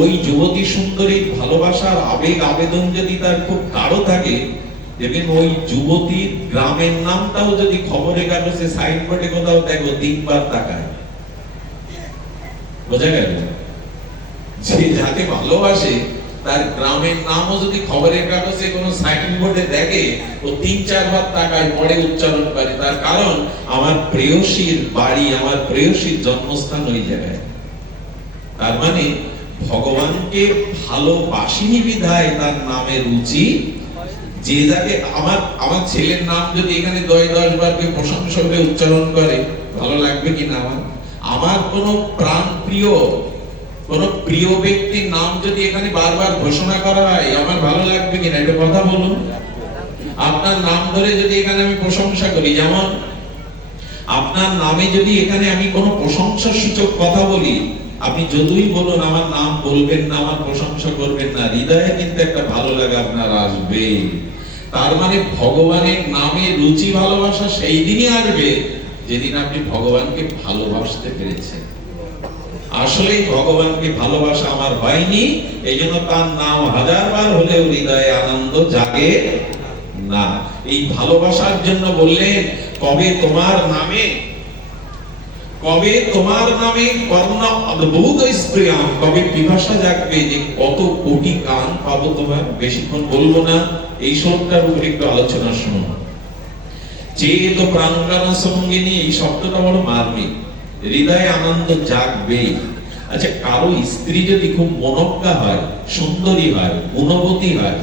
ওই যুবতী সুন্দরীর ভালোবাসার আবেগ আবেদন যদি তার খুব গাঢ় থাকে, দেখবেন ওই যুবতীর গ্রামের নামটাও যদি খবরের কাগজে সাইনবোর্ডে কোথাও দেখো, 3 বার তাকায়। বোঝা গেল? যে যাকে ভালোবাসে তার গ্রামের নামও যদি খবরের কাগজে কোনো সাইনবোর্ডে দেখে, ও 3-4 বার তাকায়, পরে উচ্চারণ করে। তার কারণ আমার প্রেয়সীর বাড়ি, আমার প্রেয়সীর জন্মস্থান ওই জায়গায়। তার মানে ভগবানকে ভালোবাসিনি বিধায় তার নামের রুচি। যে যাকে আমার ছেলের নাম যদি এখানে 10 বার কেউ প্রশংসা করে উচ্চারণ করে, ভালো লাগবে কিনা? আমার কোন প্রাণ প্রিয় কোন প্রিয় ব্যক্তির নাম যদি এখানে বারবার ঘোষণা করা হয়, আমার ভালো লাগবে কিনা? একটা কথা বলুন। আপনার নাম ধরে যদি এখানে আমি প্রশংসা করি, যেমন আপনার নামে যদি এখানে আমি কোনো প্রশংসা সূচক কথা বলি, আপনি যতই বলুন আমার নাম বলবেন না, আমার প্রশংসা করবেন না, হৃদয়ে কিন্তু একটা ভালো লাগা আপনার আসবে। তার মানে ভগবানের নামে রুচি ভালোবাসা সেই দিনই আসবে যেদিন আপনি ভগবানকে ভালোবাসতে পেরেছেন। আসলেই ভগবানকে ভালোবাসা আমার হয়নি, এই জন্য তার নাম 1000 বার হলেও হৃদয়ে আনন্দ জাগে না। এই ভালোবাসার জন্য বললেন, কবে তোমার নামে কর্ণ অদ্ভুত স্প্রিয়াম, কবে পিপাসা জাগবে যে কত কোটি গান পাবো তোমার। বেশিক্ষণ বলবো না, এই শ্লোকটার উপরে একটু আলোচনা শুনুন। চেত প্রাঙ্গণ সঙ্গিনী, এই শব্দটা বড় মার্মিক। হৃদয়ে আনন্দ জাগবে। আচ্ছা, কারো স্ত্রী যদি খুব মনজ্ঞা হয়, সুন্দরী হয়, গুণবতী হয়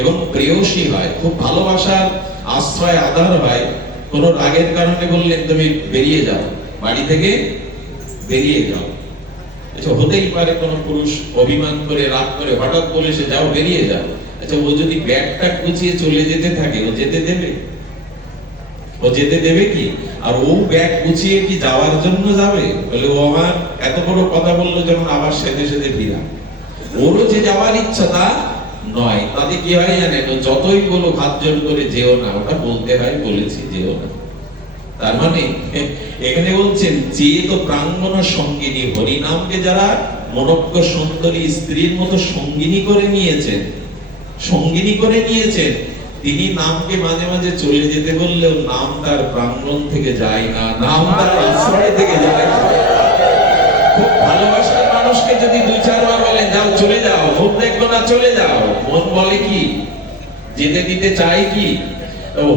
এবং প্রেয়সী হয়, খুব ভালোবাসার আশ্রয় আধার হয়, কোন রাগের কারণে বললেন তুমি বেরিয়ে যাও, বাড়ি থেকে বেরিয়ে যাও। আচ্ছা, হতেই পারে কোন পুরুষ অভিমান করে রাগ করে হঠাৎ বলে সে যাও, বেরিয়ে যাও। আচ্ছা, ও যদি ব্যাগটা গুছিয়ে চলে যেতে থাকে, ও যেতে দেবে? ও যেতে দেবে কি? আর ও ব্যাগ গুছিয়ে কি যাওয়ার জন্য যাবে? বলে ও আমার এত বড় কথা বললো, যখন আবার সেদে সেদে ফিরা। ওরও যে যাওয়ার ইচ্ছা তা নয়। তাতে কি হয় জানেন? যতই বলো হাত জোর করে যেও না, ওটা বলতে হয়, বলেছি যেও না। তার মানে এখানে বলছেন, যে তো প্রাঙ্গণ সঙ্গিনী, হরিনামকে যারা মনজ্ঞ সুন্দরী স্ত্রীর মতো সঙ্গিনী করে নিয়েছেন, তিনি নামকে মাঝে মাঝে চলে যেতে বললেও নাম তার প্রাঙ্গণ থেকে যায় না, নাম তার আশ্রয় থেকে যায়। খুব ভালোবাসার মানুষকে যদি 2-4 বার বলেন যাও, চলে যাও, মুখ দেখবো না, চলে যাও, মন বলে কি? যেতে দিতে চাই কি?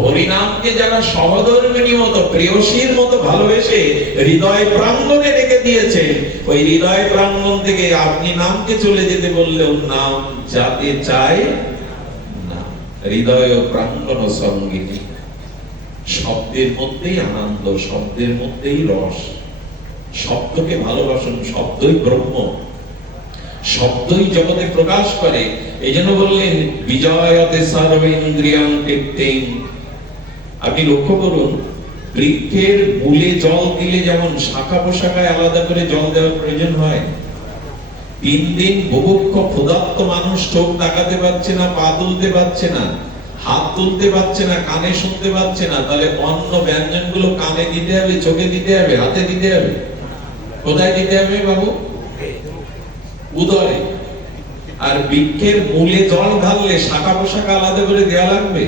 হরিনামকে যারা সহধর্মিণী মতো, প্রেয়সীর মতো ভালোবেসে হৃদয় প্রাঙ্গণে রেখে দিয়েছেন, ওই হৃদয় প্রাঙ্গণ থেকে আপনি নামকে চলে যেতে বললেও নাম যাতে চায় না। হৃদয় প্রাঙ্গণ সঙ্গিনী। শব্দের মধ্যেই আনন্দ, শব্দের মধ্যেই রস। শব্দকে ভালোবাসুন, শব্দই ব্রহ্ম, শব্দই জগতে প্রকাশ করে। এই জন্য বললেন বিজয়তে সর্বেন্দ্রিয়াং কীর্তিং। আপনি লক্ষ্য করুন, বৃক্ষের মূলে জল দিলে যেমন শাখা পোশাকায় আলাদা করে জল দেওয়ার প্রয়োজন হয়, 3 দিন বুভুক্ষ ক্ষুধার্ত মানুষ চোখ তাকাতে পারছে না, পা তুলতে পারছে না, হাত তুলতে পারছে না, কানে শুনতে পারছে না, তাহলে অন্ন ব্যঞ্জন গুলো কানে দিতে হবে, চোখে দিতে হবে, হাতে দিতে হবে। কোথায় দিতে হবে বাবু? উদরে। আর বৃক্ষের মূলে জল ঢাললে শাখা পোশাকা আলাদা করে দেওয়া লাগবে?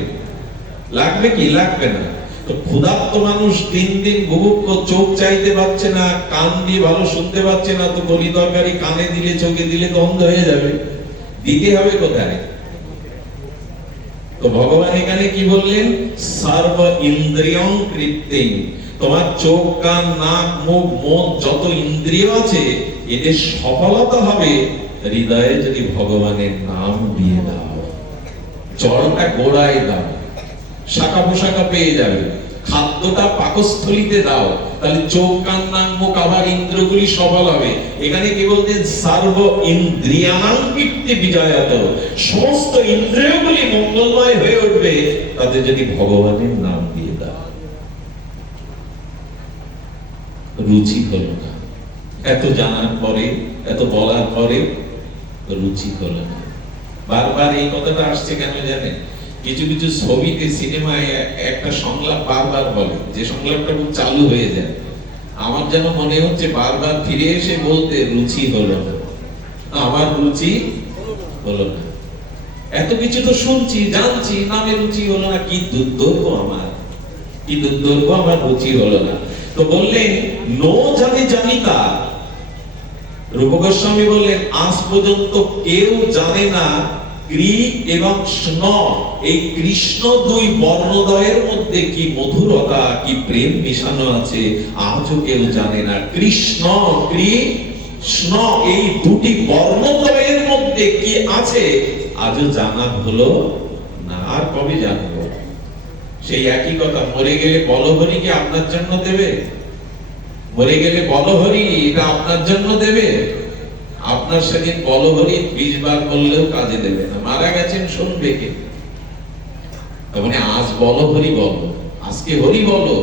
লাগবে কি? লাগবে না। তো ক্ষুধার্ত মানুষ 3 দিন বুভুক্ষ, চোখ চাইতে পারছে না, কান দিয়ে ভালো শুনতে পাচ্ছে না, তো বলি তরকারি কানে দিলে চোখে দিলে তো অন্ধ হয়ে যাবে। দিতে হবে কোথায়? তো ভগবান এখানে কি বললেন? সর্ব ইন্দ্রিয়ং কৃত্তিং। তোমার চোখ, কান, নাক, মুখ, মন, যত ইন্দ্রিয় আছে, এদের সফলতা হবে হৃদয়ে যদি ভগবানের নাম দিয়ে দাও। জলটা গোড়ায় দাও, শাখা পোশাকা পেয়ে যাবে। খাদ্যটা পাকস্থলিতে দাও, তাহলে চোখ, কান, নাক, মুখ, আবার ইন্দ্রগুলি সফল হবে। এখানে কি বলতেন? সর্ব ইন্দ্রিয়ানাং কীর্তি বিজয়ত। সমস্ত ইন্দ্রিয়গুলি মঙ্গলময় হয়ে উঠবে তাদের যদি ভগবানের নাম দিয়ে দাও। রুচি হলো না। এত জানার পরে, এত বলার পরে রুচি হলো না। বারবার এই কথাটা আসছে কেন জানেন? কিছু কিছু ছবিতে, সিনেমায় একটা সংলাপ বারবার বলে, যে সংলাপটা খুব চালু হয়ে যায়। আমার যেন মনে হচ্ছে বারবার ফিরে এসে বলতে, রুচি হলো না, আমার রুচি হলো না। এত কিছু তো শুনছি, জানছি, নামে রুচি হলো না। কি দুর্দৈব আমার, কি দুর্দৈব আমার, রুচি হলো না। তো বললেন, নো জানি জানিতা, রূপ গোস্বামী বললেন, আজ পর্যন্ত কেউ জানে না কৃ এবং স্ন, এই কৃষ্ণ দুই বর্ণদ্বয়ের মধ্যে কি মধুরতা, কি প্রেম মিশানো আছে, আজও কেউ জানে না। কৃষ্ণ, কৃষ্ণ, এই দুটি বর্ণদ্বয়ের মধ্যে কি আছে, আজও জানা হলো না। আর কবে জানবো? সেই একই কথা, মরে গেলে বলহরি কি আপনার জন্য দেবে? মরে গেলে বলহরি এটা আপনার জন্য দেবে? আপনার সেদিন বলহরি 20 বার বললেও কাজে দেবে না। মারা গেছেন, শুনবে কে? মানে আজ বলহরি বলো, আজকে হরি বলো,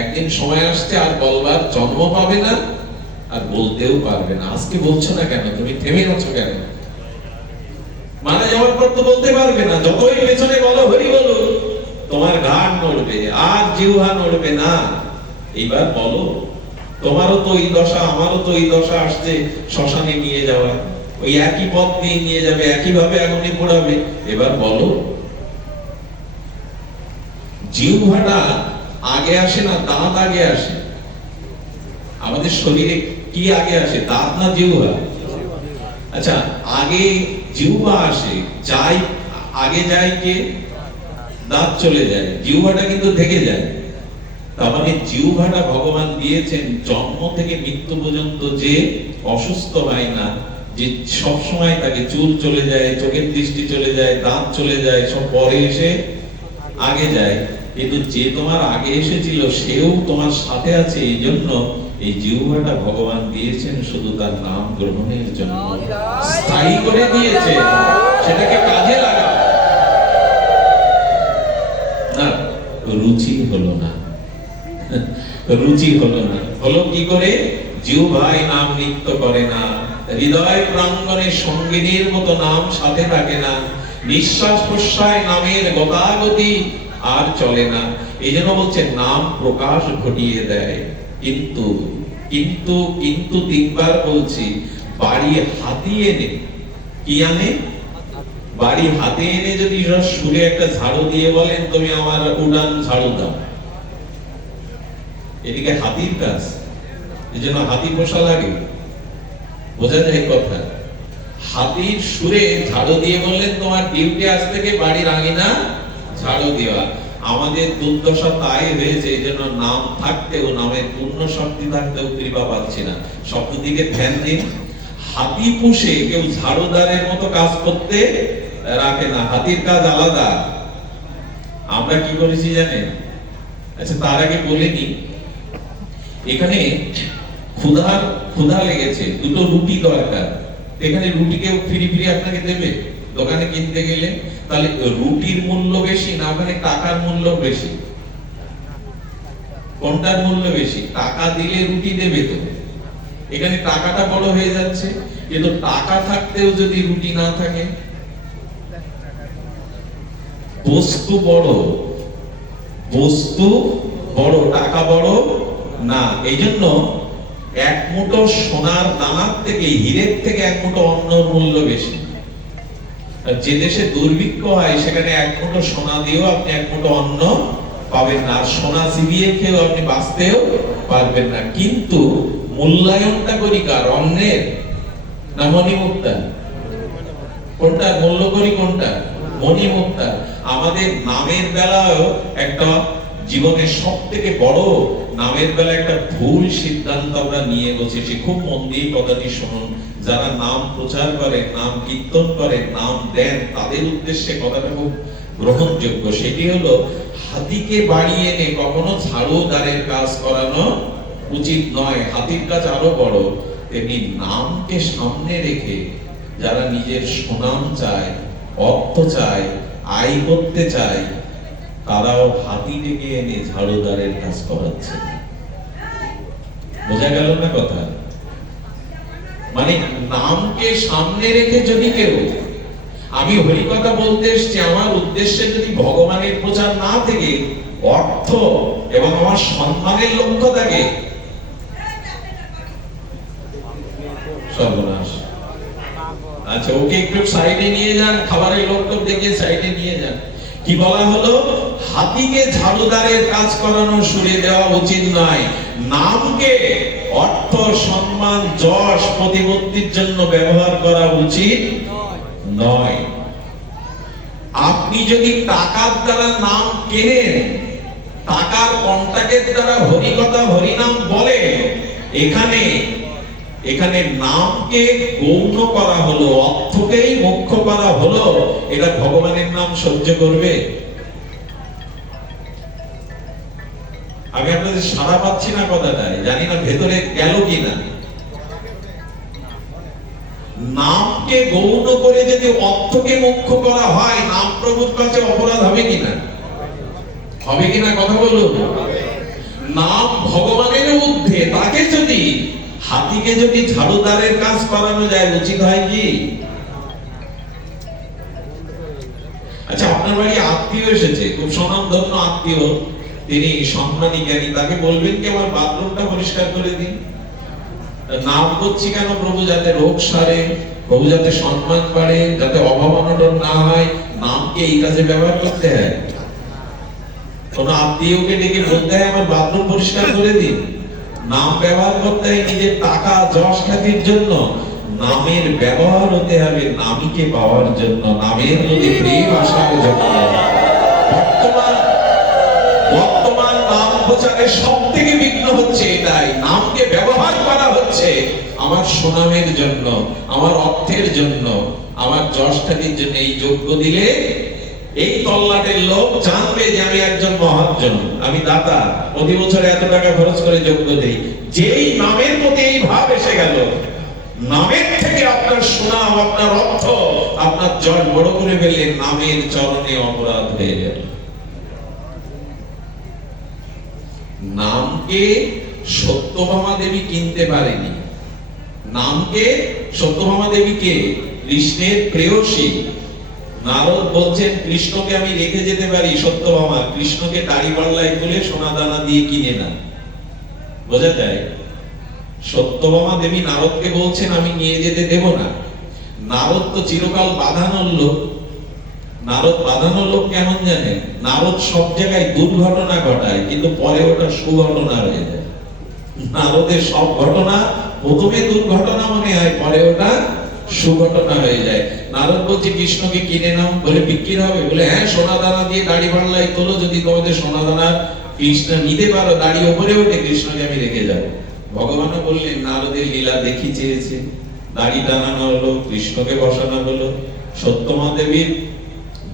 একদিন সময় আসছে আর বলবার জন্ম পাবে না, আর বলতেও পারবে না। আজকে বলছো না কেন? তুমি থেমে আছো কেন? মারা যাওয়ার পর তো বলতে পারবে না। যতই পেছনে বলো হরি বলো, তোমার ঘাড় নড়বে আর জিহ্বা নড়বে না। এইবার বলো, তোমারও তো এই দশা, আমারও তো এই দশা আসছে, শ্মশানে নিয়ে যাওয়া, ওই একই পথ দিয়ে নিয়ে যাবে, একই ভাবে আগুনে পোড়াবে। এবার বলো। জিহ্বাটা আগে আসে না দাঁত আগে আসে? আমাদের শরীরে কি আগে আসে, দাঁত না জিহ্বা? আচ্ছা, আগে জিহ্বা আসে, যায় আগে যায় কে? দাঁত চলে যায়, জিহ্বাটা কিন্তু থেকে যায়। তার মানে জিহ্বাটা ভগবান দিয়েছেন জন্ম থেকে মৃত্যু পর্যন্ত, যে অসুস্থ হয় না, যে সব সময় তাকে চুল চলে যায়, চোখের দৃষ্টি চলে যায়, দাঁত চলে যায়, সব পরে এসে আগে যায়। কিন্তু যে তোমার আগে এসেছিল সেও তোমার সাথে আছে। এই জন্য এই জিহ্বাটা ভগবান দিয়েছেন শুধু তার নাম গ্রহণের জন্য, স্থায়ী করে দিয়েছে, সেটাকে কাজে লাগা। না, রুচি হলো না, রুচি হলো না। হলো কি করে? জিহ্বায় নাম নিত্য করে না, হৃদয় প্রাঙ্গণে সঙ্গিনীর মতো নাম সাথে থাকে না, নিঃশ্বাস প্রশ্বাস নামের গতাগতি আর চলে না। এই জন্য বলছে নাম প্রকাশ ঘটিয়ে দেয়। কিন্তু কিন্তু কিন্তু 3 বার বলছি, বাড়ি হাতি এনে, কি আনে? বাড়ি হাতে এনে যদি সুরে একটা ঝাড়ু দিয়ে বলেন, তুমি আমার উড়ান ঝাড়ু দাও, এদিকে হাতির কাজ, এই জন্য হাতি পোষা লাগে। বোঝা যায় কথা? হাতির সুরে ঝাড়ু দিয়ে বললেন, তোমার ডিউটি আজ থেকে বাড়ির আঙিনা ঝাড়ু দেওয়া। আমাদের দুর্দশা তাই হয়েছে, এই জন্য নাম থাকতেও, নামের পূর্ণ শক্তি থাকতেও কৃপা পাচ্ছি না। শব্দ দিকে ধ্যান দিন। হাতি পুষে কেউ ঝাড়ুদারের মতো কাজ করতে রাখে না, হাতির কাজ আলাদা। আমরা কি করেছি জানেন? আচ্ছা, তার আগে বলিনি, এখানে ক্ষুধা লেগেছে, 2টো রুটি দরকার। এখানে রুটি কেউ ফ্রি ফ্রি আপনাকে দেবে দোকানে কিনতে গেলে? তাহলে রুটির মূল্য বেশি না ওখানে টাকার মূল্য বেশি? কোনটার মূল্য বেশি? টাকা দিলে রুটি দেবে তো। এখানে টাকাটা বড় হয়ে যাচ্ছে, কিন্তু টাকা থাকতেও যদি রুটি না থাকে, বস্তু বড়, বস্তু বড়, টাকা বড় না। এই জন্য 1 মুঠো সোনার দানার থেকে, হীরের থেকে 1 মুঠো অন্নর মূল্য বেশি। যে দেশে দুর্ভিক্ষ হয় সেখানে 1 মুঠো সোনা দিয়েও আপনি 1 মুঠো অন্ন পাবেন না, আর সোনা চিবিয়ে খেয়েও আপনি বাঁচতেও পারবেন না। কিন্তু মূল্যায়নটা করি কার? অন্নের না মণিমুক্তা? কোনটা মূল্য করি? কোনটা? মণিমুক্তা। আমাদের নামের বেলায়ও একটা, জীবনের সবথেকে বড় নামের বেলা একটা ভুল সিদ্ধান্ত আমরা নিয়ে বসেছি। খুব মন দিয়ে কথাটি শুনুন। যারা নাম প্রচার করেন, নাম কীর্তন করেন, নাম দেন, তাদের উদ্দেশ্যে কথাটা খুব গ্রহণযোগ্য। সেটি হলো, হাতিকে বাড়ি এনে কখনো ঝাড়ুদারের কাজ করানো উচিত নয়। হাতির কাজ আরো বড়। তেমনি নামকে সামনে রেখে যারা নিজের সুনাম চায়, অর্থ চায়, আয় করতে চায়, তারাও হাতি ডেকে এনে ঝাড়ুদারের কাজ করাচ্ছে। বোঝা গেল না কথা? মানে নামকে সামনে রেখে যদি কেউ, আমি হরি কথা বলতে এসছি, আমার উদ্দেশ্যে যদি ভগবানের প্রচার না থেকে অর্থ এবং আমার সম্মানের লক্ষ্য থাকে, সর্বনাশ। আচ্ছা, ওকে একটু সাইডে নিয়ে যান, খাবারের লোকটা দেখে সাইডে নিয়ে যান। কি বলা হলো? হাতিকে ঝাড়ুদারের কাজ করানো সুরে দেওয়া উচিত নয়। নামকে অর্থ, সম্মান, যশ, প্রতিপত্তির জন্য ব্যবহার করা উচিত নয়। আপনি যদি টাকার দ্বারা নাম কেনেন, টাকার কন্টাক্টের দ্বারা হরিকথা হরিনাম বলেন, এখানে নামকে গৌণ করা হলো, অর্থকেই মুখ্য করা হলো, এটা ভগবানের নাম সহ্য করবে? আমি আপনাদের সাড়া পাচ্ছি না কথাটাই, জানি না ভেতরে গেল কিনা। নামকে গৌণ করে যদি অর্থকে মুখ্য করা হয়, নাম প্রভুর কাছে অপরাধ হবে কিনা? হবে কিনা কথা বলুন। নাম ভগবানের ঊর্ধ্বে, তাকে যদি, হাতিকে যদি ঝাড়ুদারের কাজ করানো যায়, উচিত হয় কি? আচ্ছা, আপনার বাড়ি আত্মীয় এসেছে, খুব স্বনামধন্য আত্মীয়, তিনি সম্মানী জ্ঞানী, তাকে বলবেন কি আমার বাথরুমটা পরিষ্কার করে দিন? নাম করছি কেন? প্রভু যাতে রোগ সারে, প্রভু যাতে সম্মান বাড়ে, যাতে অভাব অনটন না হয়, নামকে এই কাজে ব্যবহার করতে হয়। কোন আত্মীয়কে ডেকে বলতে হয় আমার বাথরুম পরিষ্কার করে দিন? নাম ব্যবহার করতে হয় নিজের টাকা, যশ, খ্যাতির জন্য? নামের ব্যবহার হতে হবে নামীকে পাওয়ার জন্য, নামের প্রতি প্রেম আসার জন্য। বর্তমান নাম প্রচারের সব থেকে বিঘ্ন হচ্ছে এটাই, নামকে ব্যবহার করা হচ্ছে আমার সুনামের জন্য, আমার অর্থের জন্য, আমার যশ খ্যাতির জন্য। এই যোগ্য দিলে এই তল্লাটের লোক জানবে যে আমি একজন মহাজন, আমি দাতা, প্রতি বছর এত টাকা খরচ করে যোগ্য দেই। যেই নামের প্রতি এই ভাব এসে গেল, নামের থেকে আপনার সুনাম, আপনার অর্থ, আপনার যশ বড় করে ফেলে, নামের চরণে অপরাধ হয়ে গেল। নামকে সত্যভামা দেবী কিনতে পারেনি। নামকে সত্যভামা দেবী কে? কৃষ্ণের প্রেয়সী। নারদ বলছেন কৃষ্ণকে আমি রেখে যেতে পারি, সত্যভামা কৃষ্ণকে দাড়ি পাল্লায় তুলে সোনা দানা দিয়ে কিনে না। বোঝা যায়? সত্যভামা দেবী নারদকে বলছেন আমি নিয়ে যেতে দেব না। নারদ তো চিরকাল বাঁধানোর লোক। নারদ বাঁধানোর লোক কেমন জানেন? নারদ সব জায়গায় দুর্ঘটনা ঘটায়, কিন্তু পরে ওটা সুঘটনা হয়ে যায়। নারদের সব ঘটনা প্রথমে দুর্ঘটনা মনে হয়, পরে ওটা সুঘটনা হয়ে যায়। নারদ বলছে কৃষ্ণকে কিনে নাও, বলে বিক্রি হবে? বলে হ্যাঁ, সোনা দানা দিয়ে দাড়ি পাল্লায় তোলো, যদি তোমাদের সোনা দানা কৃষ্ণ নিতে পারো, দাড়ি ওপরে ওঠে, কৃষ্ণকে আমি রেখে যাব। ভগবানও বললেন নারদের লীলা দেখি চেয়েছে, দাড়ি টানানো হলো, কৃষ্ণকে বসানো হলো। সত্যমা দেবীর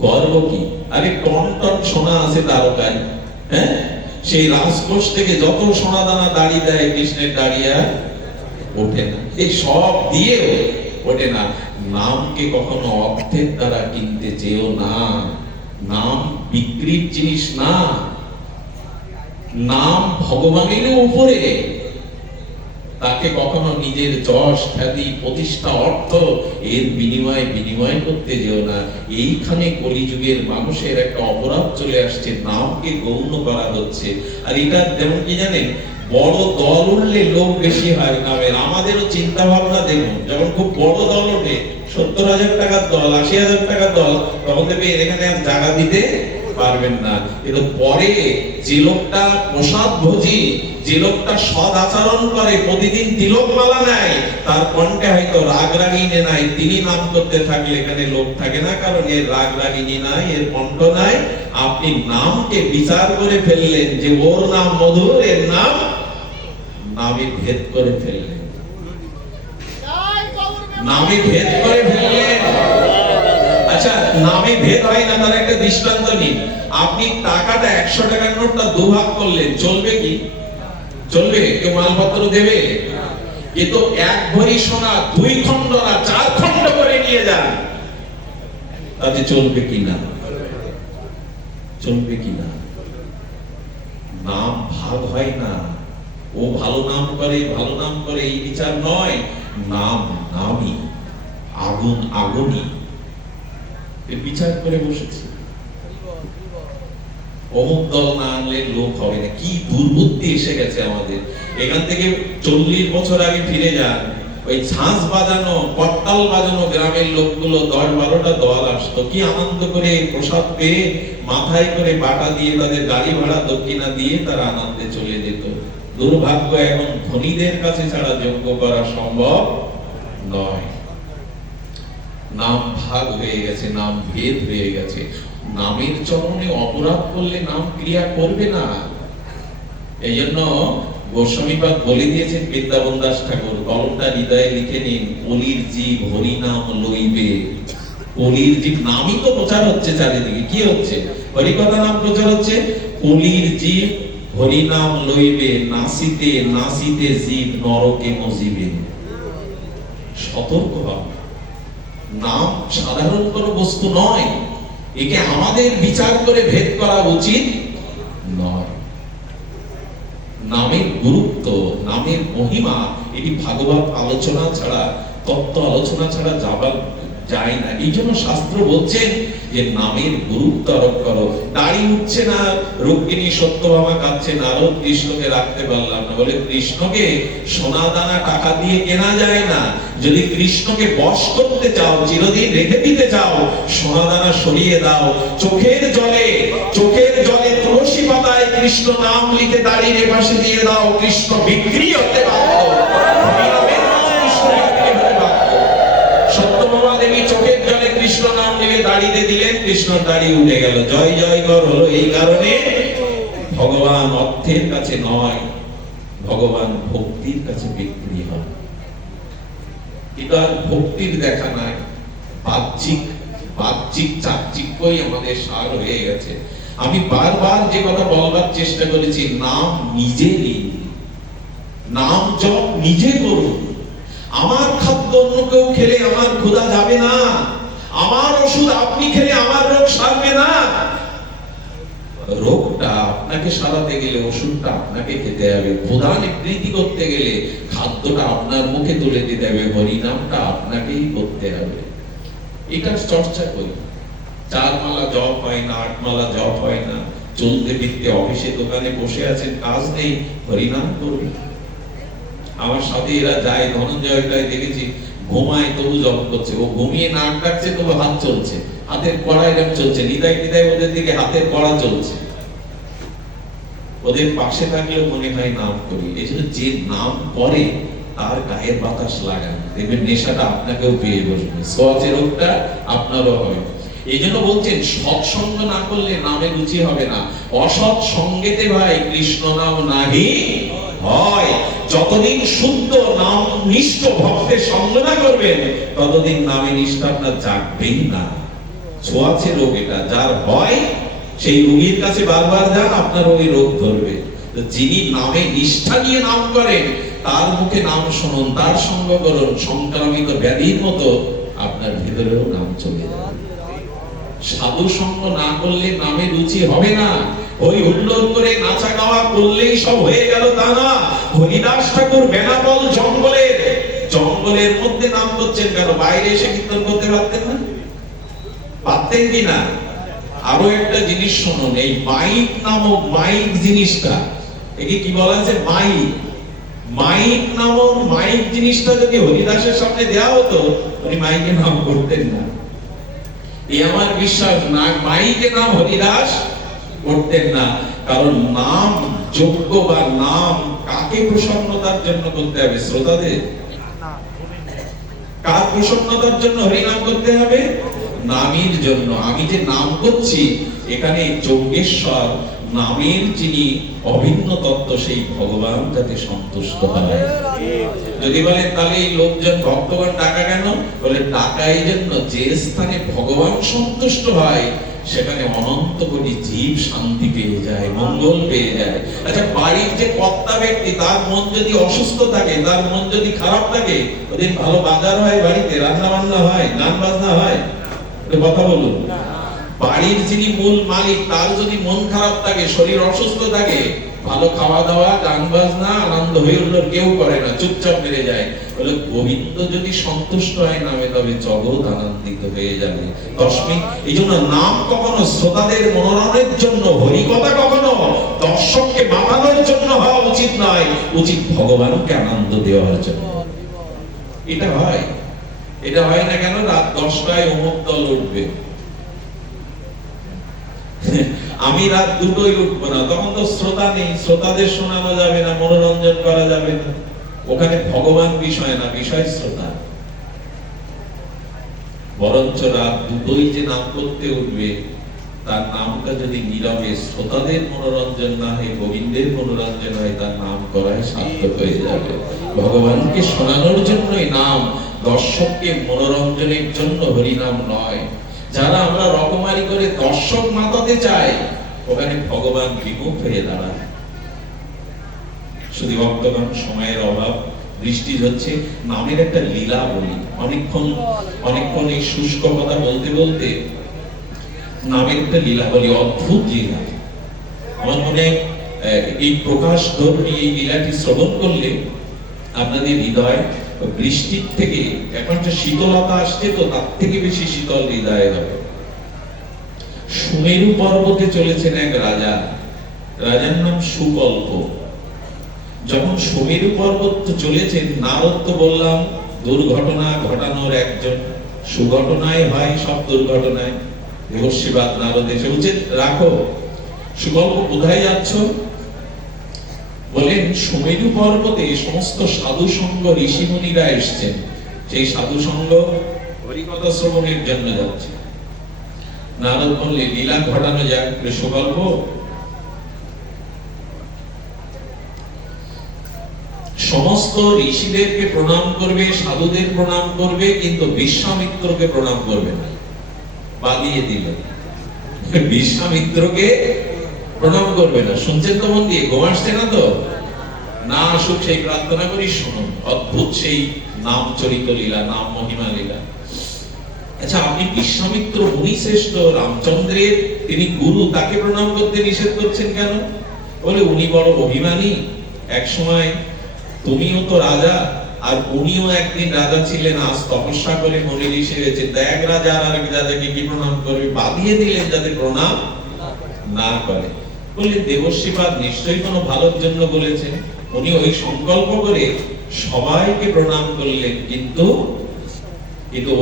গর্ব কি? আরে টন টন সোনা আছে দ্বারকায়, হ্যাঁ, সেই রাজকোষ থেকে যত সোনা দানা দাড়ি দেয়, কৃষ্ণের দাড়ি আর ওঠে না। এই সব দিয়েও ওঠে না। নামকে কখনো অর্থের দ্বারা কিনতে চেয়েও না। নাম বিক্রির জিনিস না। নাম ভগবানের উপরে, তাকে কখনো নিজের যশ, খ্যাতি, প্রতিষ্ঠা, অর্থ এর বিনিময় করতে যেও না। এইখানে কলিযুগের মানুষের একটা অপরাধ চলে আসছে, নামকে গৌণ করা হচ্ছে। আর এটা যেমন কি জানেন, বড় দল উঠলে লোক বেশি হয় নামের। আমাদেরও চিন্তা ভাবনা দেখুন, যখন খুব বড় দল ওঠে, 70,000 টাকার দল, 80,000 টাকার দল, তখন দেখবে এখানে আর জায়গা দিতে পারবেন না। কিন্তু পরে যে লোকটা প্রসাদ ভোজি, যে লোকটা সৎ আচরণ করে, প্রতিদিন তিলক মালা নেয়, তার কণ্ঠে হয়তো রাগ রাগিনী নাই, তিনি নাম করতে থাকলে এখানে লোক থাকে না, কারণ এর রাগ রাগিনী নাই, এর কণ্ঠ নাই। আপনি নামকে বিচার করে ফেললেন যে ওর নাম মধুর, এর নাম, নামে ভেদ করে ফেললেন, নামে ভেদ করে ফেললেন। আচ্ছা, নামে ভেদ হয় না, তার একটা দৃষ্টান্ত নিন। আপনি টাকাটা 100 টাকার নোটটা দুভাগ করলেন, চলবে কি? চলবে? কেউ মালপত্র দেবে? কিন্তু এক ভরি সোনা 2 খণ্ড না 4 খণ্ড করে নিয়ে যান, তাতে চলবে কিনা? চলবে কিনা? নাম ভাগ হয় না, ও ভালো নাম করে এই বিচার নয়। নাম নামই, আগুন আগুনই, এর বিচার করে বসেছে। অমুক দল না আনলে লোক হবে না, কি দুর্বুদ্ধি এসে গেছে আমাদের। এখান থেকে 40 বছর আগে ফিরে যান, ওই ঝাঁঝ বাজানো, করতাল বাজানো গ্রামের লোকগুলো 10-12টা দল আসতো, কি আনন্দ করে প্রসাদ পেয়ে মাথায় করে বাটা দিয়ে তাদের গাড়ি ভাড়া দক্ষিণা দিয়ে তারা আনন্দে চলে যেত। দুর্ভাগ্য এখন ধনীদের কাছে ছাড়া যোগ্য করা সম্ভব নয়। নাম ভাগ হয়ে গেছে, নাম ভেদ হয়ে গেছে। নামের চরণে অপরাধ করলে নাম ক্রিয়া করবে না। এই জন্য গোস্বামীপাদ বলে দিয়েছেন বৃন্দাবন দাস ঠাকুর, কলমটা হৃদয়ে লিখে নিন, কলির জীব হরি নাম লইবে। কলির জীব, নামই তো প্রচার হচ্ছে চারিদিকে, কি হচ্ছে? হরিকথা নাম প্রচার হচ্ছে। কলির জীব হরি নাম লইবে, নাসিতে নাসিতে জীব নরকে মজিবে। সতর্ক হও, নাম সাধারণ কোনো বস্তু নয়, একে আমাদের বিচার করে ভেদ করা উচিত নয়। নামের গুরুত্ব, নামের মহিমা, এটি ভাগবত আলোচনা ছাড়া, তত্ত্ব আলোচনা ছাড়া যাবার যায় না। এই জন্য শাস্ত্র বলছেন যে নামের গুরুত্ব আরোপ করো। দাড়ি উঠছে না, রুক্মিণী সত্যভামা কাঁদছে, নারদ কৃষ্ণকে রাখতে পারলাম না বলে। কৃষ্ণকে সোনা দানা টাকা দিয়ে কেনা যায় না। যদি কৃষ্ণকে বশ করতে চাও, চিরদিন রেখে দিতে চাও, সোনা দানা সরিয়ে দাও। চোখের জলে তুলসী পাতায় কৃষ্ণ নাম লিখে দাড়ির পাশে দিয়ে দাও, কৃষ্ণ বিক্রি হতে বাধ্য। সত্যভামা দেবী চোখের জলে কৃষ্ণ নাম লিখে দাড়িতে দিলেন, কৃষ্ণর দাড়ি উঠে গেল। জয় জয় কর হলো এই কারণে, ভগবান অর্থের কাছে নয়, ভগবান ভক্তির কাছে বিক্রি হয়। এটা ভক্তির দেখা নাই, বাহ্যিক চাকচিক্যই আমাদের সার হয়ে গেছে। আমি বারবার যে কথা বলবার চেষ্টা করেছি, নাম নিজে নিন, নাম জপ নিজে করুন। আমার খাদ্য অন্য কেউ খেলে আমার ক্ষুধা যাবে না, আমার ওষুধ আপনি খেলে আমার রোগ সারবে না। রোগটা আপনাকে সারাতে গেলে ওষুধটা আপনাকে খেতে হবে, ক্ষুধা নিবৃত্তি করতে গেলে খাদ্যটা আপনার মুখে তুলে দিতে হবে, হরিনামটা আপনাকেই করতে হবে। এটা চর্চা করি। 4 মালা জপ হয় না, 8 মালা জপ হয় না, চলতে ফিরতে অফিসে দোকানে বসে আছেন, কাজ নেই, হরিনাম করুন। আমার সাথে এরা যায়, ধনঞ্জয়টাই দেখেছি ঘুমায় তবু জপ করছে। ও ঘুমিয়ে নাক ডাকছে তবু হাত চলছে, হাতের কড়া এরকম চলছে, হৃদয় ওদের দিকে হাতের কড়া চলছে। ওদের পাশে থাকলেও মনে হয় নাম করি। এই জন্য যে নাম করে তার গায়ের বাতাস লাগান, দেখবেন নেশাটা আপনাকেও পেয়ে বসবে, সোয়াচের রোগটা আপনারও হবে। এই জন্য বলছেন সৎসঙ্গ না করলে নামে রুচি হবে না। অসৎ সঙ্গেতে ভাই কৃষ্ণ নাম নাহি হয়। যতদিন শুদ্ধ নাম নিষ্ঠ ভক্তের সঙ্গ না করবেন, ততদিন নামে নিষ্ঠা আপনার জাগবেই না। ছোঁয়াচে রোগ এটা, যার হয় সেই রোগীর কাছে বারবার যান, আপনার ওই রোগ ধরবে। যিনি নামে নিষ্ঠা নিয়ে নাম করেন, তার মুখে নাম শুনুন, তার সঙ্গ করুন, সংক্রামিত ব্যাধির মতো আপনার ভিতরেও নাম চলে যাবে। সাধু সঙ্গ না করলে নামে রুচি হবে না। ওই হুল্লোড় করে নাচা গাওয়া করলেই সব হয়ে গেল তা না। হরিদাস ঠাকুর বেনাপোল জঙ্গলের মধ্যে নাম করছেন কেন? বাইরে এসে কীর্তন করতে পারতেন না? পারতেন কি না? আরো একটা জিনিস শুনুন, এই মাইক নামক মাইক জিনিসটা, একে কি বলা আছে? মাইক নামক মাইক জিনিসটা যদি হরিদাসের সামনে দেওয়া হতো, উনি মাইকে নাম করতেন না। এই আমার বিশ্বাস না, মাইকে নাম হরিদাস করতেন না। কারণ নাম যোগ্য বা নাম কাকে প্রসন্নতার জন্য করতে হবে? শ্রোতাদের। কার প্রসন্নতার জন্য হরিনাম করতে হবে? নামের জন্য। আমি যে নাম করছি, এখানে যজ্ঞেশ্বর নামের যিনি অভিন্ন তত্ত্ব, সেই ভগবান যাতে সন্তুষ্ট হয়। যদি বলেন তাহলে এই লোকজন ভক্তগণ টাকা কেন? বলে টাকা এই জন্য, যে স্থানে ভগবান সন্তুষ্ট হয় সেখানে অনন্ত কোটি জীব শান্তি পেয়ে যায়, মঙ্গল পেয়ে যায়। আচ্ছা, বাড়ির যে কর্তা ব্যক্তি, তার মন যদি অসুস্থ থাকে, তার মন যদি খারাপ থাকে, ওদিন ভালো বাজার হয়, বাড়িতে রান্না বান্না হয়, গান বাজনা হয়? কথা বলুন। বাড়ির যিনি মূল মালিক তার যদি মন খারাপ থাকে, শরীর অসুস্থ থাকে, ভালো খাওয়া দাওয়া, গান বাজনা, আনন্দ হয়ে উঠলো কেউ করে না, চুপচাপ মেরে যায়। বলে গোবিন্দ যদি সন্তুষ্ট হয় নামে, তবে জগৎ আনন্দিত হয়ে যাবে। তস্মিন, এই জন্য নাম কখনো শ্রোতাদের মনোরণের জন্য, হরিকথা কখনো দর্শককে মাতানোর জন্য হওয়া উচিত নয়, উচিত ভগবানকে আনন্দ দেওয়ার জন্য। এটা হয়, এটা হয় না কেন? রাত 10টায় অমুক দল উঠবে, আমি রাত 2টোয় উঠবো না, তখন তো শ্রোতা নেই, শ্রোতাদের শোনানো যাবে না, মনোরঞ্জন করা যাবে না। ওখানে ভগবান বিষয় না, বিষয় শ্রোতা। বরঞ্চ রাত 2টোয় যে নাম করতে উঠবে, তার নামটা যদি নীরবে শ্রোতাদের মনোরঞ্জন না হয়, গোবিন্দের মনোরঞ্জন হয়, তার নাম করায় সার্থক হয়ে যাবে। ভগবানকে শোনানোর জন্যই নাম, দর্শককে মনোরঞ্জনের জন্য হরিনাম নয়। যারা আমরা রকমারি করে দর্শক মাতাতে চাই, ওখানে ভগবান বিমুখ হয়ে দাঁড়ায়। শুধু ভক্তগণ, সময়ের অভাব, বৃষ্টি হচ্ছে, নামের একটা লীলা বলি। অনেকক্ষণ এই শুষ্ক কথা বলতে বলতে নামের একটা লীলা বলি, অদ্ভুত লীলা। আমার মনে এই প্রকাশ ধর্মী এই লীলাটি শ্রবণ করলে আপনাদের হৃদয় বৃষ্টির থেকে, এখন যে শীতলতা আসছে, তো তার থেকে বেশি শীতল হৃদয় হবে। সুমেরু পর্বতে চলেছেন এক রাজা, রাজার নাম সুকল্প। যখন সুমেরু পর্বত চলেছেন, নারদ তো বললাম দুর্ঘটনা ঘটানোর একজন, সুঘটনায় হয় সব দুর্ঘটনায়। দেবর্ষিবাদ নারদ এসে উচিত রাখো, সুকল্প কোথায় যাচ্ছ? বলেন সুমেরু পর্বতে সমস্ত সাধু সঙ্গ ঋষিমুনিরা এসেছেন, সেই সাধু সঙ্গ হরিকথা শ্রবণের জন্য যাচ্ছে। নারদ বললে লীলা ঘটানো যাক। সুকল্প, সমস্ত ঋষিদেরকে প্রণাম করবে, সাধুদের প্রণাম করবে, কিন্তু বিশ্বামিত্রকে প্রণাম করবে না। বাদিয়ে দিল, বিশ্বামিত্রকে প্রণাম করবে না। শুনছেন তো মন দিয়ে? ঘুম আসছে না তো? না আসুক সেই প্রার্থনা করি, শুনুন অদ্ভুত সেই নাম চরিত লীলা, নাম মহিমা লীলা। আচ্ছা, আপনি বিশ্বামিত্র মুনি শ্রেষ্ঠ রামচন্দ্রের তিনি গুরু, তাকে প্রণাম করতে নিষেধ করছেন কেন? বলে উনি বড় অভিমানী। এক সময় তুমিও তো রাজা, আর উনিও একদিন রাজা ছিলেন, আজ তপস্যা করে মনে ঋষি হয়েছে, এক রাজা আর এক রাজাকে কি প্রণাম করবে? বাঁধিয়ে দিলেন যাতে প্রণাম না করে। বললেন দেবর্ষিপাদ নিশ্চয়ই কোনো ভালোর জন্য বলেছেন। উনি ওই সংকল্প করে সবাইকে প্রণাম করলেন, কিন্তু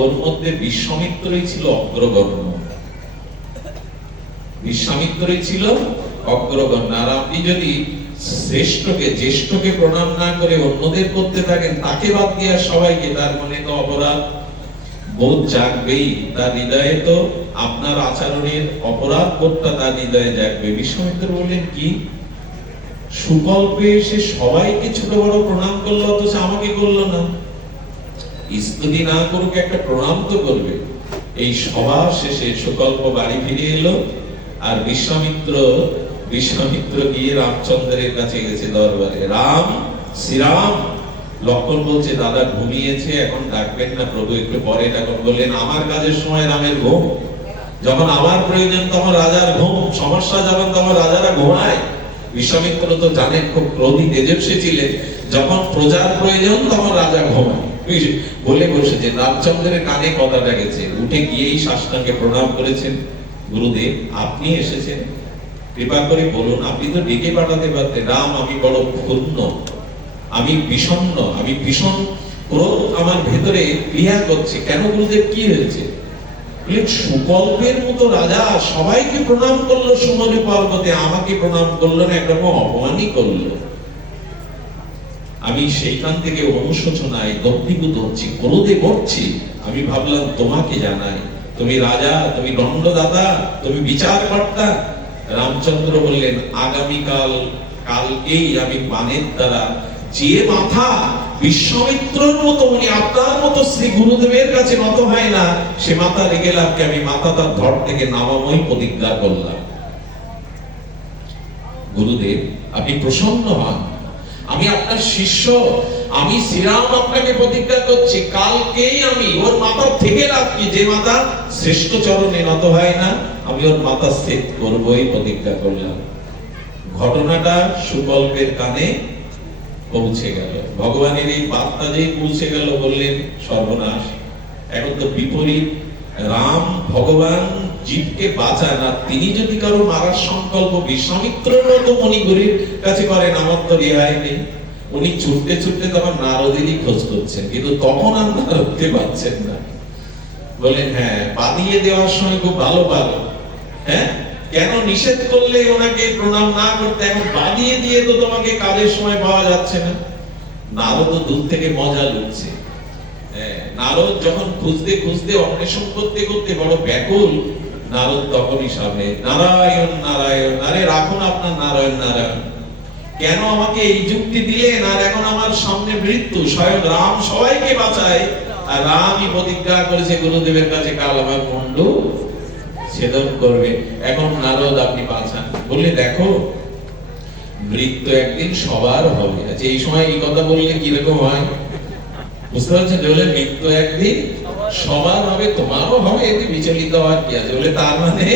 ওর মধ্যে বিশ্বামিত্রই ছিল অগ্রগণ্য। বিশ্বামিত্রই ছিল অগ্রগণ্য। আর আপনি যদি শ্রেষ্ঠকে, জ্যেষ্ঠকে প্রণাম না করে অন্যদের করতে থাকেন, তাকে বাদ দিয়ে সবাইকে, তার মনে তো অপরাধ বোধ জাগবেই, তার হৃদয়ে তো আপনার আচরণের অপরাধ বোধটা তার হৃদয়ে জাগবে। বিশ্বামিত্র বললেন কি, সুকল্পে এসে সবাইকে ছোট বড় প্রণাম করলো, অথচ আমাকে করলো না? স্তুতি না করুক, একটা প্রণাম তো করবে। এই সভা শেষে সুকল্প বাড়ি ফিরে এলো, আর বিশ্বামিত্র গিয়ে রামচন্দ্রের কাছে গেছে দরবারে। রাম, শ্রীরাম। লক্ষণ বলছে দাদা ঘুমিয়েছে, এখন ডাকবেন না প্রভু, একটু পরে ডাকুন। বললেন আমার কাজের সময় রামের ঘুম, যখন আমার প্রয়োজন তখন রাজার ঘুম, সমস্যা যখন তখন রাজারা ঘুমায়। বিশ্বামিত্র তো জানেন খুব ক্রোধী তেজস্বী ছিলেন, যখন প্রজার প্রয়োজন তখন রাজা ঘুমায়। বলে বসেছে, রামচন্দ্রের কানে কথাটা গেছে, উঠে গিয়েই সাষ্টাঙ্গে প্রণাম করেছেন। গুরুদেব আপনি এসেছেন, কৃপা করে বলুন। আপনি তো ডেকে পাঠাতে পারতেন। রাম, আমি বড় ক্ষুণ্ণ, আমি বিষণ্ণ, আমি ভীষণ ক্রোধ আমার ভেতরে ক্রিয়া করছে। কেন গুরুদেব, কি হয়েছে? সুকল্পের মতো রাজা সবাইকে প্রণাম করলো সুমেরু পর্বতে, আমাকে প্রণাম করলো না, একরকম অপমানই করলো। আমি সেইখান থেকে অনুশোচনায় দগ্ধীভূত হচ্ছি, ক্রোধে মরছি। আমি ভাবলাম তোমাকে জানাই, তুমি রাজা, তুমি দণ্ডদাতা, তুমি বিচারকর্তা। রামচন্দ্র বললেন কালকেই আমি বাণের দ্বারা যে মাথা বিশ্বামিত্রর মতো, উনি আপনার মতো শ্রী গুরুদেবের কাছে নত হয় না, সে মাথা রেগে লাভকে, আমি মাথা তার ধর থেকে নামাময় প্রতিজ্ঞা করলাম। গুরুদেব আপনি প্রসন্ন হন, আমি আপনার শিষ্য, আমি শ্রীরাম আপনাকে প্রতিজ্ঞা করছি, কাল কে আমি, ওর মাথা থেকে লাভ কি? যে মাথা শ্রেষ্ঠ চরণে নত হয় না, আমি ওর মাথা সেট করবই প্রতিজ্ঞা করলাম। ঘটনাটা সুকল্পের কানে পৌঁছে গেল। ভগবানের এই বার্তা যেই পৌঁছে গেল, বললেন সর্বনাশ, এখন তো বিপরীত। রাম ভগবান জীবকে বাঁচায় না, তিনি যদি কারো মারার সংকল্প বিশ্বামিত্রের মতো মণিগুরির কাছে করেন, আমার তো রেহাই নেই। উনি ছুটতে ছুটতে তখন নারদেরই খোঁজ করছেন, কিন্তু তখন আর নারদকে পাচ্ছেন না। বলেন হ্যাঁ, বাদিয়ে দেওয়ার সময় খুব ভালো পালো, হ্যাঁ কেন নিষেধ করলে ওনাকে প্রণাম না করতে, এখন বাদিয়ে দিয়ে তো তোমাকে কাজের সময় পাওয়া যাচ্ছে না। নারদ তো দূর থেকে মজা লুটছে। নারদ যখন খুঁজতে খুঁজতে অন্বেষণ করতে করতে বড় ব্যাকুল, নারদ তখনই সামনে, নারায়ণ নারায়ণ, আরে রাখুন আপনার নারায়ণ নারায়ণ, কেন আমাকে এই যুক্তি দিলেন? আর এখন আমার সামনে মৃত্যু, স্বয়ং রাম সবাইকে বাঁচায়, আর রামই প্রতিজ্ঞা করেছে গুরুদেবের কাছে কাল আমার মুন্ডু ছেদন করবে। এখন নারদ আপনি বাঁচান। বললে দেখো, মৃত্যু একদিন সবার হবে। আচ্ছা, এই সময় এই কথা বললে কিরকম হয় বুঝতে পারছেন? বলে মৃত্যু একদিন সবার হবে, তোমারও হবে, এতে বিচলিত হওয়ার কি আছে? বলে তার মানে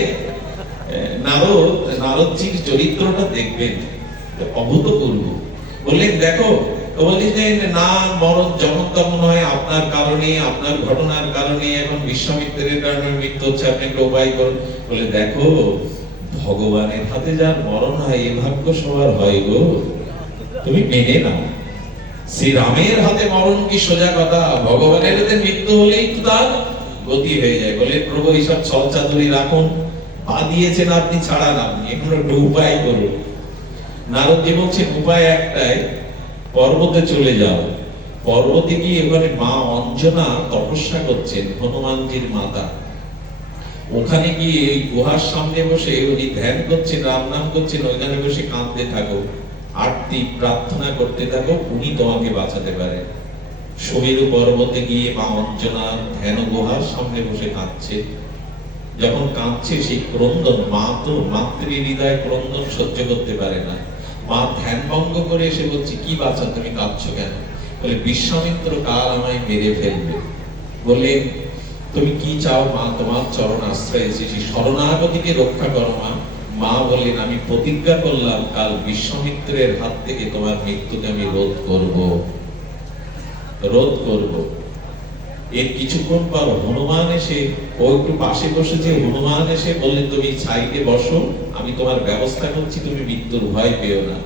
নারদজির চরিত্রটা দেখবেন, অভূতপূর্ব। বললেন দেখো, বললেন না, মরণ যখন তখন হয়, আপনার কারণে, আপনার ঘটনার কারণে, এখন বিশ্বামিত্রের কারণে মৃত্যু হচ্ছে, আপনি একটা উপায় করুন। বলে দেখো, ভগবানের হাতে যার মরণ হয়, এ ভাগ্য সবার হয় গো, তুমি মেনে নাও। শ্রীরামের হাতে মরণ কি সোজা কথা? ভগবানের হাতে মৃত্যু হলেই তো তার গতি হয়ে যায়। বলে প্রভু এইসব ছলচাতুরি রাখুন, পা দিয়েছেন আপনি, ছাড়ান আপনি, এখন একটু উপায় করুন। নারদজি বলছেন উপায় একটাই, পর্বতে চলে যাও। পর্বতে গিয়ে এবারে মা অঞ্জনা তপস্যা করছেন, হনুমানজির মাতা। ওখানে গিয়ে এই গুহার সামনে বসে উনি ধ্যান করছেন, রাম নাম করছেন, ওইখানে বসে কাঁদতে থাকো, আরতি প্রার্থনা করতে থাকো, উনি তোমাকে বাঁচাতে পারে। সুমেরু পর্বতে গিয়ে মা অঞ্জনা ধ্যান গুহার সামনে বসে কাঁদছে। যখন কাঁদছে, সেই ক্রন্দন, মা তো মাতৃ হৃদয় ক্রন্দন সহ্য করতে পারে না। মা ধ্যান ভঙ্গ করে এসে বলছে, কি বাচ্চা তুমি কাঁদছো কেন? বলে বিশ্বামিত্র কাল আমায় মেরে ফেলবে। বলে তুমি কি চাও মা? তোমার চরণ আশ্রয় এসেছি, শরণাগতিকে রক্ষা করো মা। মা বললেন আমি প্রতিজ্ঞা করলাম কাল বিশ্বামিত্রের হাত থেকে তোমার মৃত্যুকে আমি রোধ করব, রোধ করব। এর কিছুক্ষণ পর হনুমান এসে, ও একটু পাশে বসেছে, হনুমান এসে বললেন তুমি সাইডে বসো, আমি তোমার ব্যবস্থা করছি, তুমি মৃত্যুর ভয় পেও না।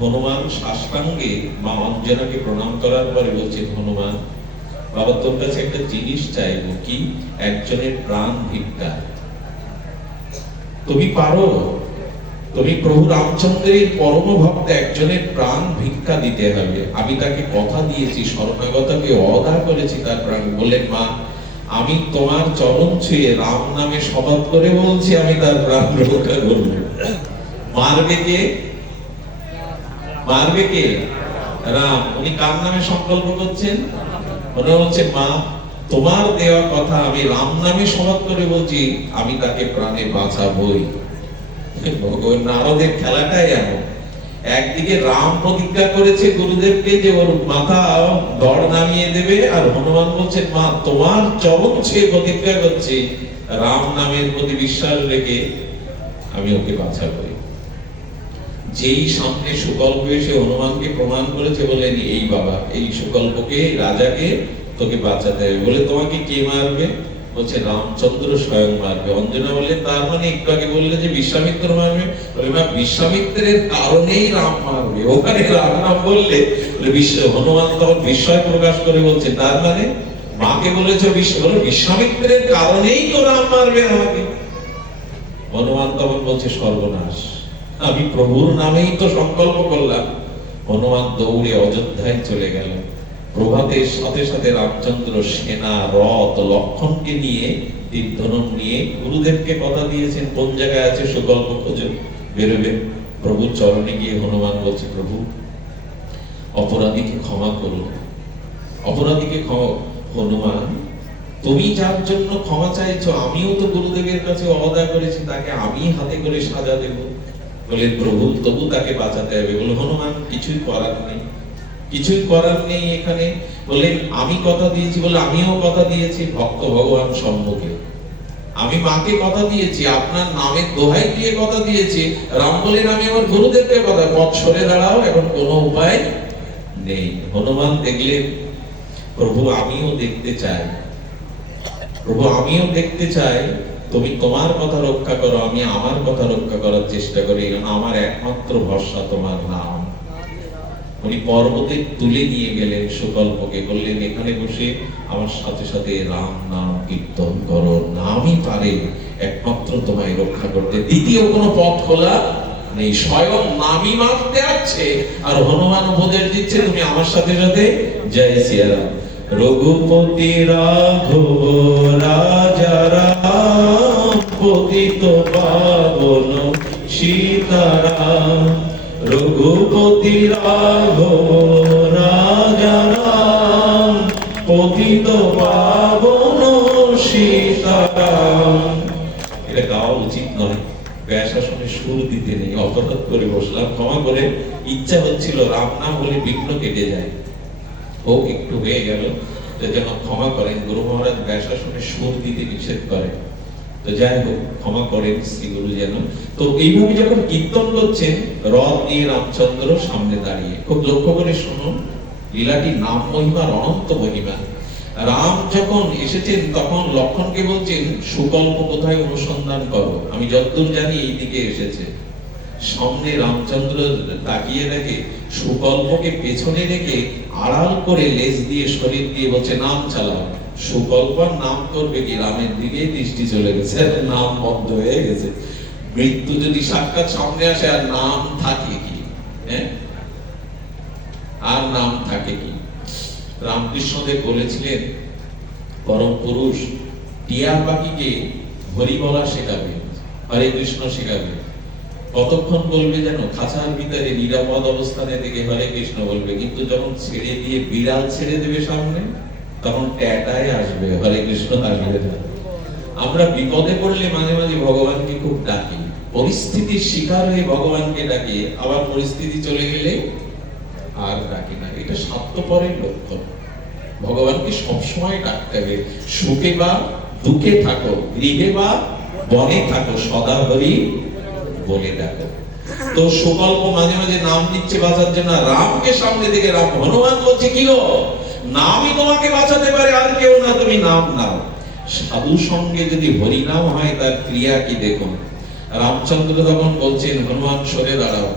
হনুমান সাষ্টাঙ্গে মা অঞ্জনাকে প্রণাম করার পরে বলছে, হনুমান বাবা তোর কাছে একটা জিনিস চাইবো। কি? একজনের প্রাণ ভিক্ষা। তুমি পারো? তুমি প্রভু রামচন্দ্রের পরম ভক্ত, একজনের প্রাণ ভিক্ষা দিতে হবে। আমি তাকে কথা দিয়েছি, শরণাগতকে অদা করেছি তার প্রাণ। বললেন মা, আমি তোমার চরণ ছুঁয়ে রাম নামে শপথ করে বলছি, আমি তার প্রাণ রক্ষা করব। মারবে কে? মারবে কে? রাম। উনি কার নামে সংকল্প করছেন? উনি বলছেন মা, তোমার দেওয়া কথা আমি রাম নামে শপথ করে বলছি, আমি তাকে প্রাণে বাঁচাবই। ভগবান নারদের খেলাটাই এমন। একদিকে রাম প্রতিজ্ঞা করেছে গুরুদেবকে যে ওর মাথা দড় নামিয়ে দেবে, আর হনুমান বলছেন মা তোমার চরণ ছুঁয়ে প্রতিজ্ঞা করছি, রাম নামের প্রতি বিশ্বাস রেখে আমি ওকে বাঁচাবো। যেই সামনে সুকল্প এসে হনুমানকে প্রমাণ করেছে, বলেন এই বাবা, এই সুকল্পকে, রাজাকে তোকে বাঁচাতে হবে। বলে তোমাকে কে মারবে? বলছে রামচন্দ্র স্বয়ং মারবে। অঞ্জনা বলে তার মানে একটু আগে বললে যে বিশ্বামিত্র মারবে। বলে মা বিশ্বামিত্রের কারণেই রাম মারবে, ওখানে রাম নাম বললে হনুমান তখন বিস্ময় প্রকাশ করে বলছে তার মানে মাকে বলেছে বিশ্বামিত্রের কারণেই তো রাম মারবে আমাকে। হনুমান তখন বলছে সর্বনাশ, আমি প্রভুর নামেই তো সংকল্প করলাম। হনুমান দৌড়ে অযোধ্যায় চলে গেল। প্রভাতের সাথে সাথে রামচন্দ্র সেনা, রথ, লক্ষণকে নিয়ে, তীরধনুক নিয়ে, গুরুদেবকে কথা দিয়েছেন কোন জায়গায় আছে সুকল্প খোঁজো, বেরোবে। প্রভুর চরণে গিয়ে হনুমান বলছে, প্রভু অপরাধীকে ক্ষমা করুন, অপরাধীকে ক্ষমা। হনুমান তুমি যার জন্য ক্ষমা চাইছো, আমিও তো গুরুদেবের কাছে অবদা করেছি, তাকে আমি হাতে করে সাজা দেব। বলে প্রভু তবু তাকে বাঁচাতে হবে। বলে হনুমান কিছুই করার নেই, কিছুই করার নেই। এখানে বললেন আমি কথা দিয়েছি, বলে আমিও কথা দিয়েছি ভক্ত ভগবান সম্মুখে, আমি মাকে কথা দিয়েছি, আপনার নামের দোহাই দিয়ে কথা দিয়েছি। রাম বলেন আমি আমার গুরুদেবকে কথা, পথ সরে দাঁড়াও, এখন কোনো উপায় নেই। হনুমান দেখলেন প্রভু আমিও দেখতে চাই, প্রভু আমিও দেখতে চাই, তুমি তোমার কথা রক্ষা করো, আমি আমার কথা রক্ষা করার চেষ্টা করি, আমার একমাত্র ভরসা তোমার নাম। উনি পর্বতে তুলে নিয়ে গেলেন সুকল্পকে, বললেন এখানে বসে আমার সাথে সাথে রাম নাম কীর্তন করো, নামই পারে একমাত্র তোমায় রক্ষা করতে, দ্বিতীয় কোনো পথ খোলা নেই। স্বয়ং নামই মারতে আছে, আর হনুমান উপদেশ দিচ্ছে তুমি আমার সাথে সাথে জয় সিয়ারাম। রঘুপতি রাঘব রাজা রাম, পতিত পাবন সীতারাম। রঘুপতি রাঘব রাজা রাম, পতিত পাবন সীতারাম। এটা গাওয়া উচিত নয়, ব্যাসাসনে সুর দিতে নেই, অপরাধ করে বসলাম, ক্ষমা করে। ইচ্ছা হচ্ছিল রাম নাম বলে বিঘ্ন কেটে যায়, হোক একটু হয়ে গেল, যেন ক্ষমা করেন। গুরু মহারাজ ব্যাসাসনে সুর দিতে নিষেধ করেন, তো যাই হোক ক্ষমা করেন শ্রী গুরু যেন। তো এইভাবে যখন কীর্তন করছেন, রথ নিয়ে রামচন্দ্র সামনে দাঁড়িয়ে, খুব লক্ষ্য করে শুনুন লীলাটি নাম মহিমার অনন্ত মহিমা। রাম যখন এসেছেন তখন লক্ষ্মণকে বলছেন সুকল্প কোথায় অনুসন্ধান করো, আমি যতদূর জানি এইদিকে এসেছে। সামনে রামচন্দ্র তাকিয়ে দেখে সুকল্পকে পেছনে রেখে আড়াল করে লেজ দিয়ে শরীর দিয়ে বলছে নাম চালাও। সুকল্পর নাম করবে কি, রামের দিকে দৃষ্টি চলে গেছে, নাম বন্ধ হয়ে গেছে। মৃত্যু যদি সাক্ষাৎ সামনে আসে আর নাম থাকে কি, হ্যাঁ আর নাম থাকে কি? রামকৃষ্ণদেব বলেছিলেন পরম পুরুষ টিয়া পাখিকে হরি বলা শেখাবে, হরে কৃষ্ণ শেখাবে। কতক্ষণ বলবে যেন, খাঁচার ভিতরে নিরাপদ অবস্থানে থেকে হরে কৃষ্ণ বলবে, কিন্তু যখন ছেড়ে দিয়ে বিড়াল ছেড়ে দেবে সামনে, তখন ট্যাটায় আসবে, হরে কৃষ্ণ আসবে না। আমরা বিপদে পড়লে মাঝে মাঝে ভগবানকে খুব ডাকি, পরিস্থিতির শিকার হয়ে ভগবানকে ডাকি, আবার পরিস্থিতি চলে গেলে আর ডাকি না। এটা স্বার্থপরের লক্ষণ। ভগবানকে সবসময় ডাকতে হবে, সুখে বা দুঃখে থাকো, গৃহে বা বনে থাকো, সদা হরি বলে ডাকো। তো সুকল্প মাঝে মাঝে নাম দিচ্ছে বাঁচার জন্য, রামকে সামনে থেকে রাম, হনুমান বলছে কি গো, নামই তোমাকে বাঁচাতে পারে, আর কেউ না, তুমি নাম নাও। সাধু সঙ্গে যদি হরি নাম হয় তার ক্রিয়া কি দেখুন। রামচন্দ্র তখন বলছেন হনুমান সরে দাঁড়াও।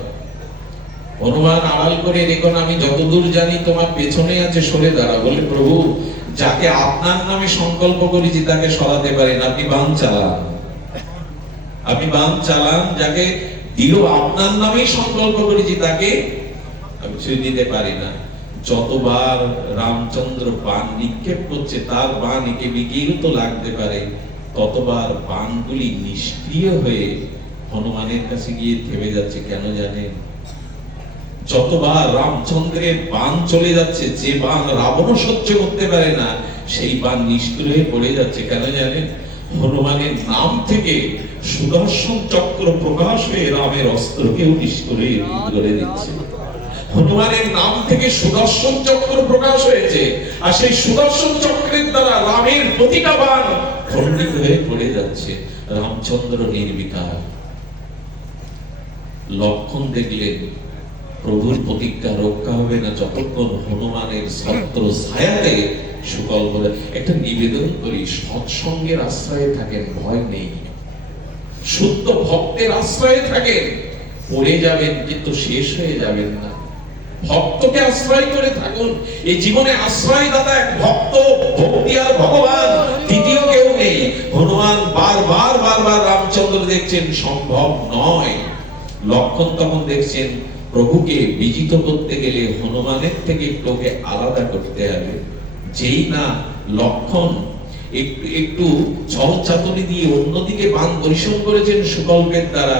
হনুমান আড়াল করে দেখুন, আমি যতদূর জানি তোমার পেছনে আছে, সরে দাঁড়াও। বলে প্রভু যাকে আপনার নামে সংকল্প করেছি তাকে সরাতে পারেন, আপনি বাণ চালান, আপনি বাণ চালান। যাকে দৃঢ় আপনার নামেই সংকল্প করেছি তাকে আমি ছুঁয়ে দিতে পারি না। যতবার রামচন্দ্র বাণ নিক্ষেপ করছে, তার বাণ একে বিকীর্ত লাগতে পারে, ততবার বাণগুলি নিষ্ক্রিয় হয়ে হনুমানের কাছে গিয়ে থেমে যাচ্ছে। কেন জানেন? যতবার রামচন্দ্রের বাণ চলে যাচ্ছে, যে বাণ রাবণ সহ্য করতে পারে না, সেই বাণ নিষ্ক্রিয় হয়ে পড়ে যাচ্ছে। কেন জানেন? হনুমানের নাম থেকে সুদর্শন চক্র প্রকাশ হয়ে রামের অস্ত্রকেও নিষ্ক্রিয় করে দিচ্ছে। হনুমানের নাম থেকে সুদর্শন চক্র প্রকাশ হয়েছে, আর সেই সুদর্শন চক্রের দ্বারা রামের প্রতিটা বাণ খণ্ডিত হয়ে পড়ে যাচ্ছে। রামচন্দ্র নির্বিকার। লক্ষণ দেখলেন প্রভুর প্রতিজ্ঞা রক্ষা হবে না যতক্ষণ হনুমানের ছত্র ছায়াতে সুকল্প। একটা নিবেদন করি, সৎসঙ্গের আশ্রয়ে থাকেন, ভয় নেই। শুদ্ধ ভক্তের আশ্রয়ে থাকেন, পড়ে যাবেন কিন্তু শেষ হয়ে যাবেন না। ভক্তকে আশ্রয় করে থাকুন। এই জীবনে আশ্রয়দাতা এক ভক্ত, ভক্তি আর ভগবান, দ্বিতীয় কেউ নেই। হনুমান বারবার রামচন্দ্র দেখছেন, সম্ভব নয়। লক্ষণ তখন দেখছেন প্রভুকে বিজিত করতে গেলে হনুমানের থেকে তোকে আলাদা করতে হবে। যেই না লক্ষণ একটু ছলচাতুরি দিয়ে অন্যদিকে বাণ পরিশোধ করেছেন সুকল্পের দ্বারা,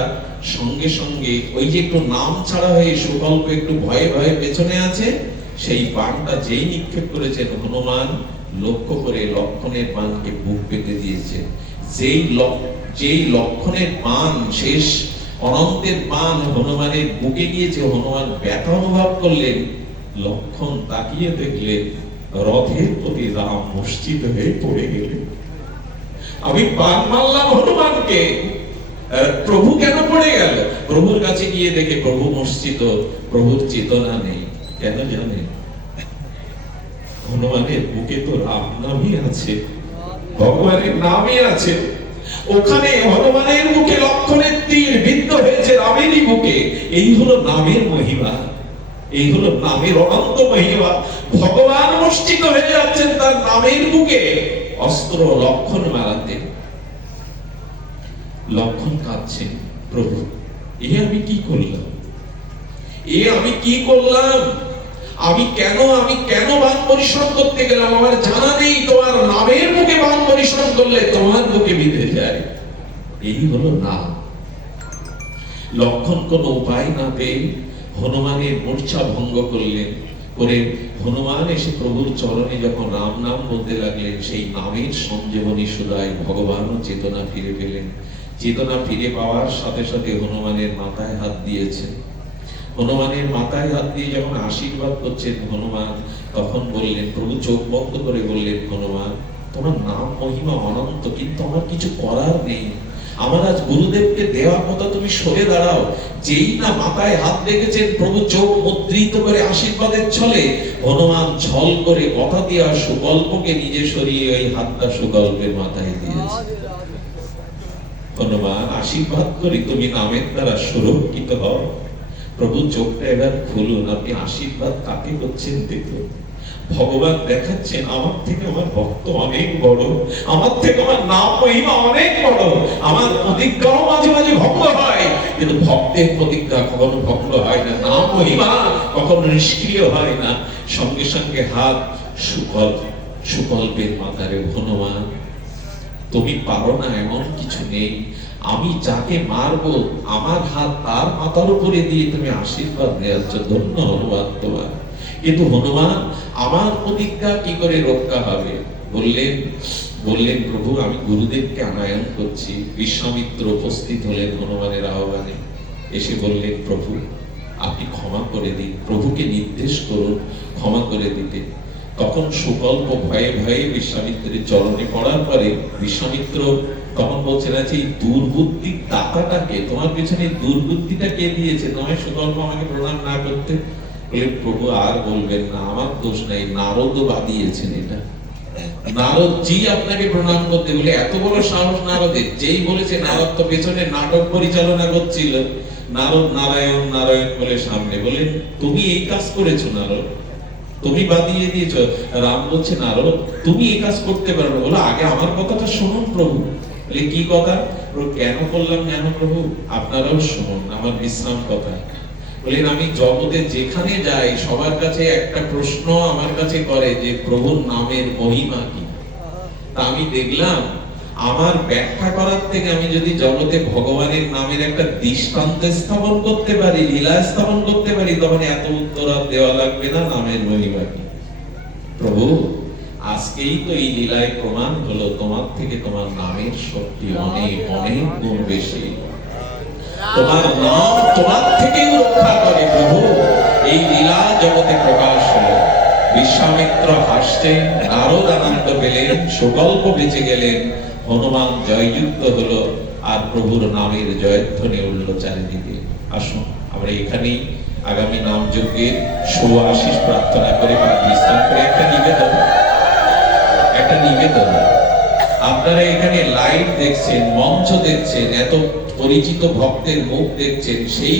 সঙ্গে সঙ্গে ওই যে একটু নাম ছাড়া হয়ে সুকল্প একটু ভয়ে ভয়ে পেছনে আছে, সেই বাণটা যেই নিক্ষেপ করেছেন হনুমান লক্ষ্য করে লক্ষণের বাণকে বুক পেতে দিয়েছে। যেই লক্ষণের বাণ শেষ, অনন্তের বাণ হনুমানের বুকে গিয়েছে, হনুমান ব্যথা অনুভব করলেন। লক্ষণ তাকিয়ে দেখলেন রথের প্রতি রাম মূর্ছিত হয়ে পড়ে গেলেন। আমি বান মারলাম হনুমানকে, প্রভু কেন পড়ে গেল? প্রভুর কাছে গিয়ে দেখে প্রভু মূর্ছিত, প্রভুর চেতনা নেই। কেন জানেন? হনুমানের বুকে তো রাম নামই আছে, ভগবানের নামই আছে। ওখানে হনুমানের মুখে লক্ষণের তীর বিদ্ধ হয়েছে রামেরই বুকে। এই হলো নামের মহিমা, এই হলো নামের অনন্ত মহিমা। ভগবান মূর্ছিত হয়ে যাচ্ছেন তার নামের বুকে, অস্ত্র লক্ষণ মারাতে। লক্ষণ কাঁদছেন, প্রভু এ আমি কি করলাম, এ আমি কি করলাম, আমি কেন বাণ পরিশ্রম করতে গেলাম? আমার জানা নেই তোমার নামের মুখে বাণ পরিশ্রম করলে তোমার বুকে বিঁধে যায়। এই হলো নাম। লক্ষণ কোন উপায় না পেয়ে হনুমানের মূর্ছা ভঙ্গ করলেন। করে হনুমান এসে প্রভুর চরণে যখন রাম নাম বলতে লাগলেন, সেই নামের সঞ্জীবনী সুধায় ভগবানও চেতনা ফিরে পেলেন। চেতনা ফিরে পাওয়ার সাথে সাথে হনুমানের মাথায় হাত দিয়েছেন। হনুমানের মাথায় হাত দিয়ে যখন আশীর্বাদ করছেন হনুমান, তখন বললেন, প্রভু চোখ বন্ধ করে বললেন, হনুমান তোমার নাম মহিমা অনন্ত, কিন্তু আমার কিছু করার নেই। আমার আজ গুরুদেবকে দেওয়া কথা তুমি সরে দাঁড়াও। যেই না মাথায় হাত রেখেছেন, প্রভু চোখ মুদ্রিত করে আশীর্বাদের ছলে হনুমান ছল করে কথা দিয়ে সুকল্পকে নিজে সরিয়ে ওই হাতটা সুকল্পের মাথায় দিয়েছে। হনুমান আশীর্বাদ করি তুমি নামের দ্বারা সুরক্ষিত হও। প্রভু চোখটা এবার খুলুন, আপনি আশীর্বাদ কাকে করছেন দেখুন। ভগবান দেখাচ্ছেন আমার থেকে আমার ভক্ত অনেক বড়, আমার থেকে আমার নাম মহিমা অনেক বড়। আমার প্রতিজ্ঞাও মাঝে মাঝে ভঙ্গ হয়, কিন্তু ভক্তের প্রতিজ্ঞা কখনো ভঙ্গ হয় না, নাম মহিমা কখনো নিষ্ক্রিয় হয় না। সঙ্গে সঙ্গে হাত সুকল্পের মাথারে, হনুমান তুমি পারো না এমন কিছু নেই। আমি যাকে মারবো আমার হাত তার মাথার উপরে দিয়ে তুমি আশীর্বাদ দেওয়াচ্ছ, ধন্য হনুমান তোমার। কিন্তু হনুমান আমার প্রতিজ্ঞা কি করে রক্ষা হবে? বললেন প্রভু আমি গুরুদেবকে আনায়ন করছি। বিশ্বামিত্র উপস্থিত হলেন হনুমানের আহ্বানে, এসে বললেন, প্রভু আপনি ক্ষমা করে দিন, প্রভুকে নির্দেশ করুন ক্ষমা করে দিতে। তখন সুকল্প ভয়ে ভয়ে বিশ্বামিত্রের চরণে পড়ার পরে বিশ্বামিত্র তখন বলছেন, আচ্ছা এই দুর্বুদ্ধির দাতাটাকে, তোমার পেছনে দুর্বুদ্ধিটা কে দিয়েছে? তোমায় সুকল্প আমাকে প্রণাম না করতে। প্রভু আর বলবেন না, আমার দোষ নাই, নারদ বাদিয়েছেন এটা। নারদ জি আপনাকে প্রণাম করতে বলে, এত বড় সাহস নারদের। যেই বলেছে, নারদ তো পেছনে নাটক পরিচালনা করছিল। নারদ নারায়ণ নারায়ণ বলে সামনে বলেন, তুমি এই কাজ করেছো নারদ, তুমি বাদিয়ে দিয়েছো। রাম বলছে, নারদ তুমি এই কাজ করতে পারো না। বলো আগে আমার কথাটা শুনুন প্রভু। বলে কি কথা? কেন করলাম জানো প্রভু? আপনারাও শুনুন আমার বিশ্রাম কথা। বলেন আমি জগতে যেখানে যাই সবার কাছে একটা প্রশ্ন আমার কাছে করে যে প্রভুর নামের মহিমা কি। তা আমি দেখলাম আমার ব্যাখ্যা করার থেকে আমি যদি জগতে ভগবানের নামের একটা দৃষ্টান্ত স্থাপন করতে পারি, লীলা স্থাপন করতে পারি, তখন এত উত্তর আর দেওয়া লাগবে না নামের মহিমা কি। প্রভু আজকেই তো এই লীলায় প্রমাণ হলো তোমার থেকে তোমার নামের শক্তি অনেক অনেক গুণ বেশি। তোমার নাম তোমার থেকেও রক্ষা করে প্রভু। এই লীলা জগতে প্রকাশ হলো। বিশ্বামিত্র হাসছেন, নারদ আনন্দ পেলেন, সুকল্প বেঁচে গেলেন, হনুমান জয়যুক্ত হলো, আর প্রভুর নামের জয়ধ্বনি উঠল চারিদিকে। আসুন আমরা এখানেই আগামী নাম যজ্ঞের শুভ আশীষ প্রার্থনা করে বিশ্রাম করে একটা নিবেদন। আপনারা এখানে লাইভ দেখছেন, মঞ্চ দেখছেন, এত পরিচিত ভক্তের মুখ দেখছেন, সেই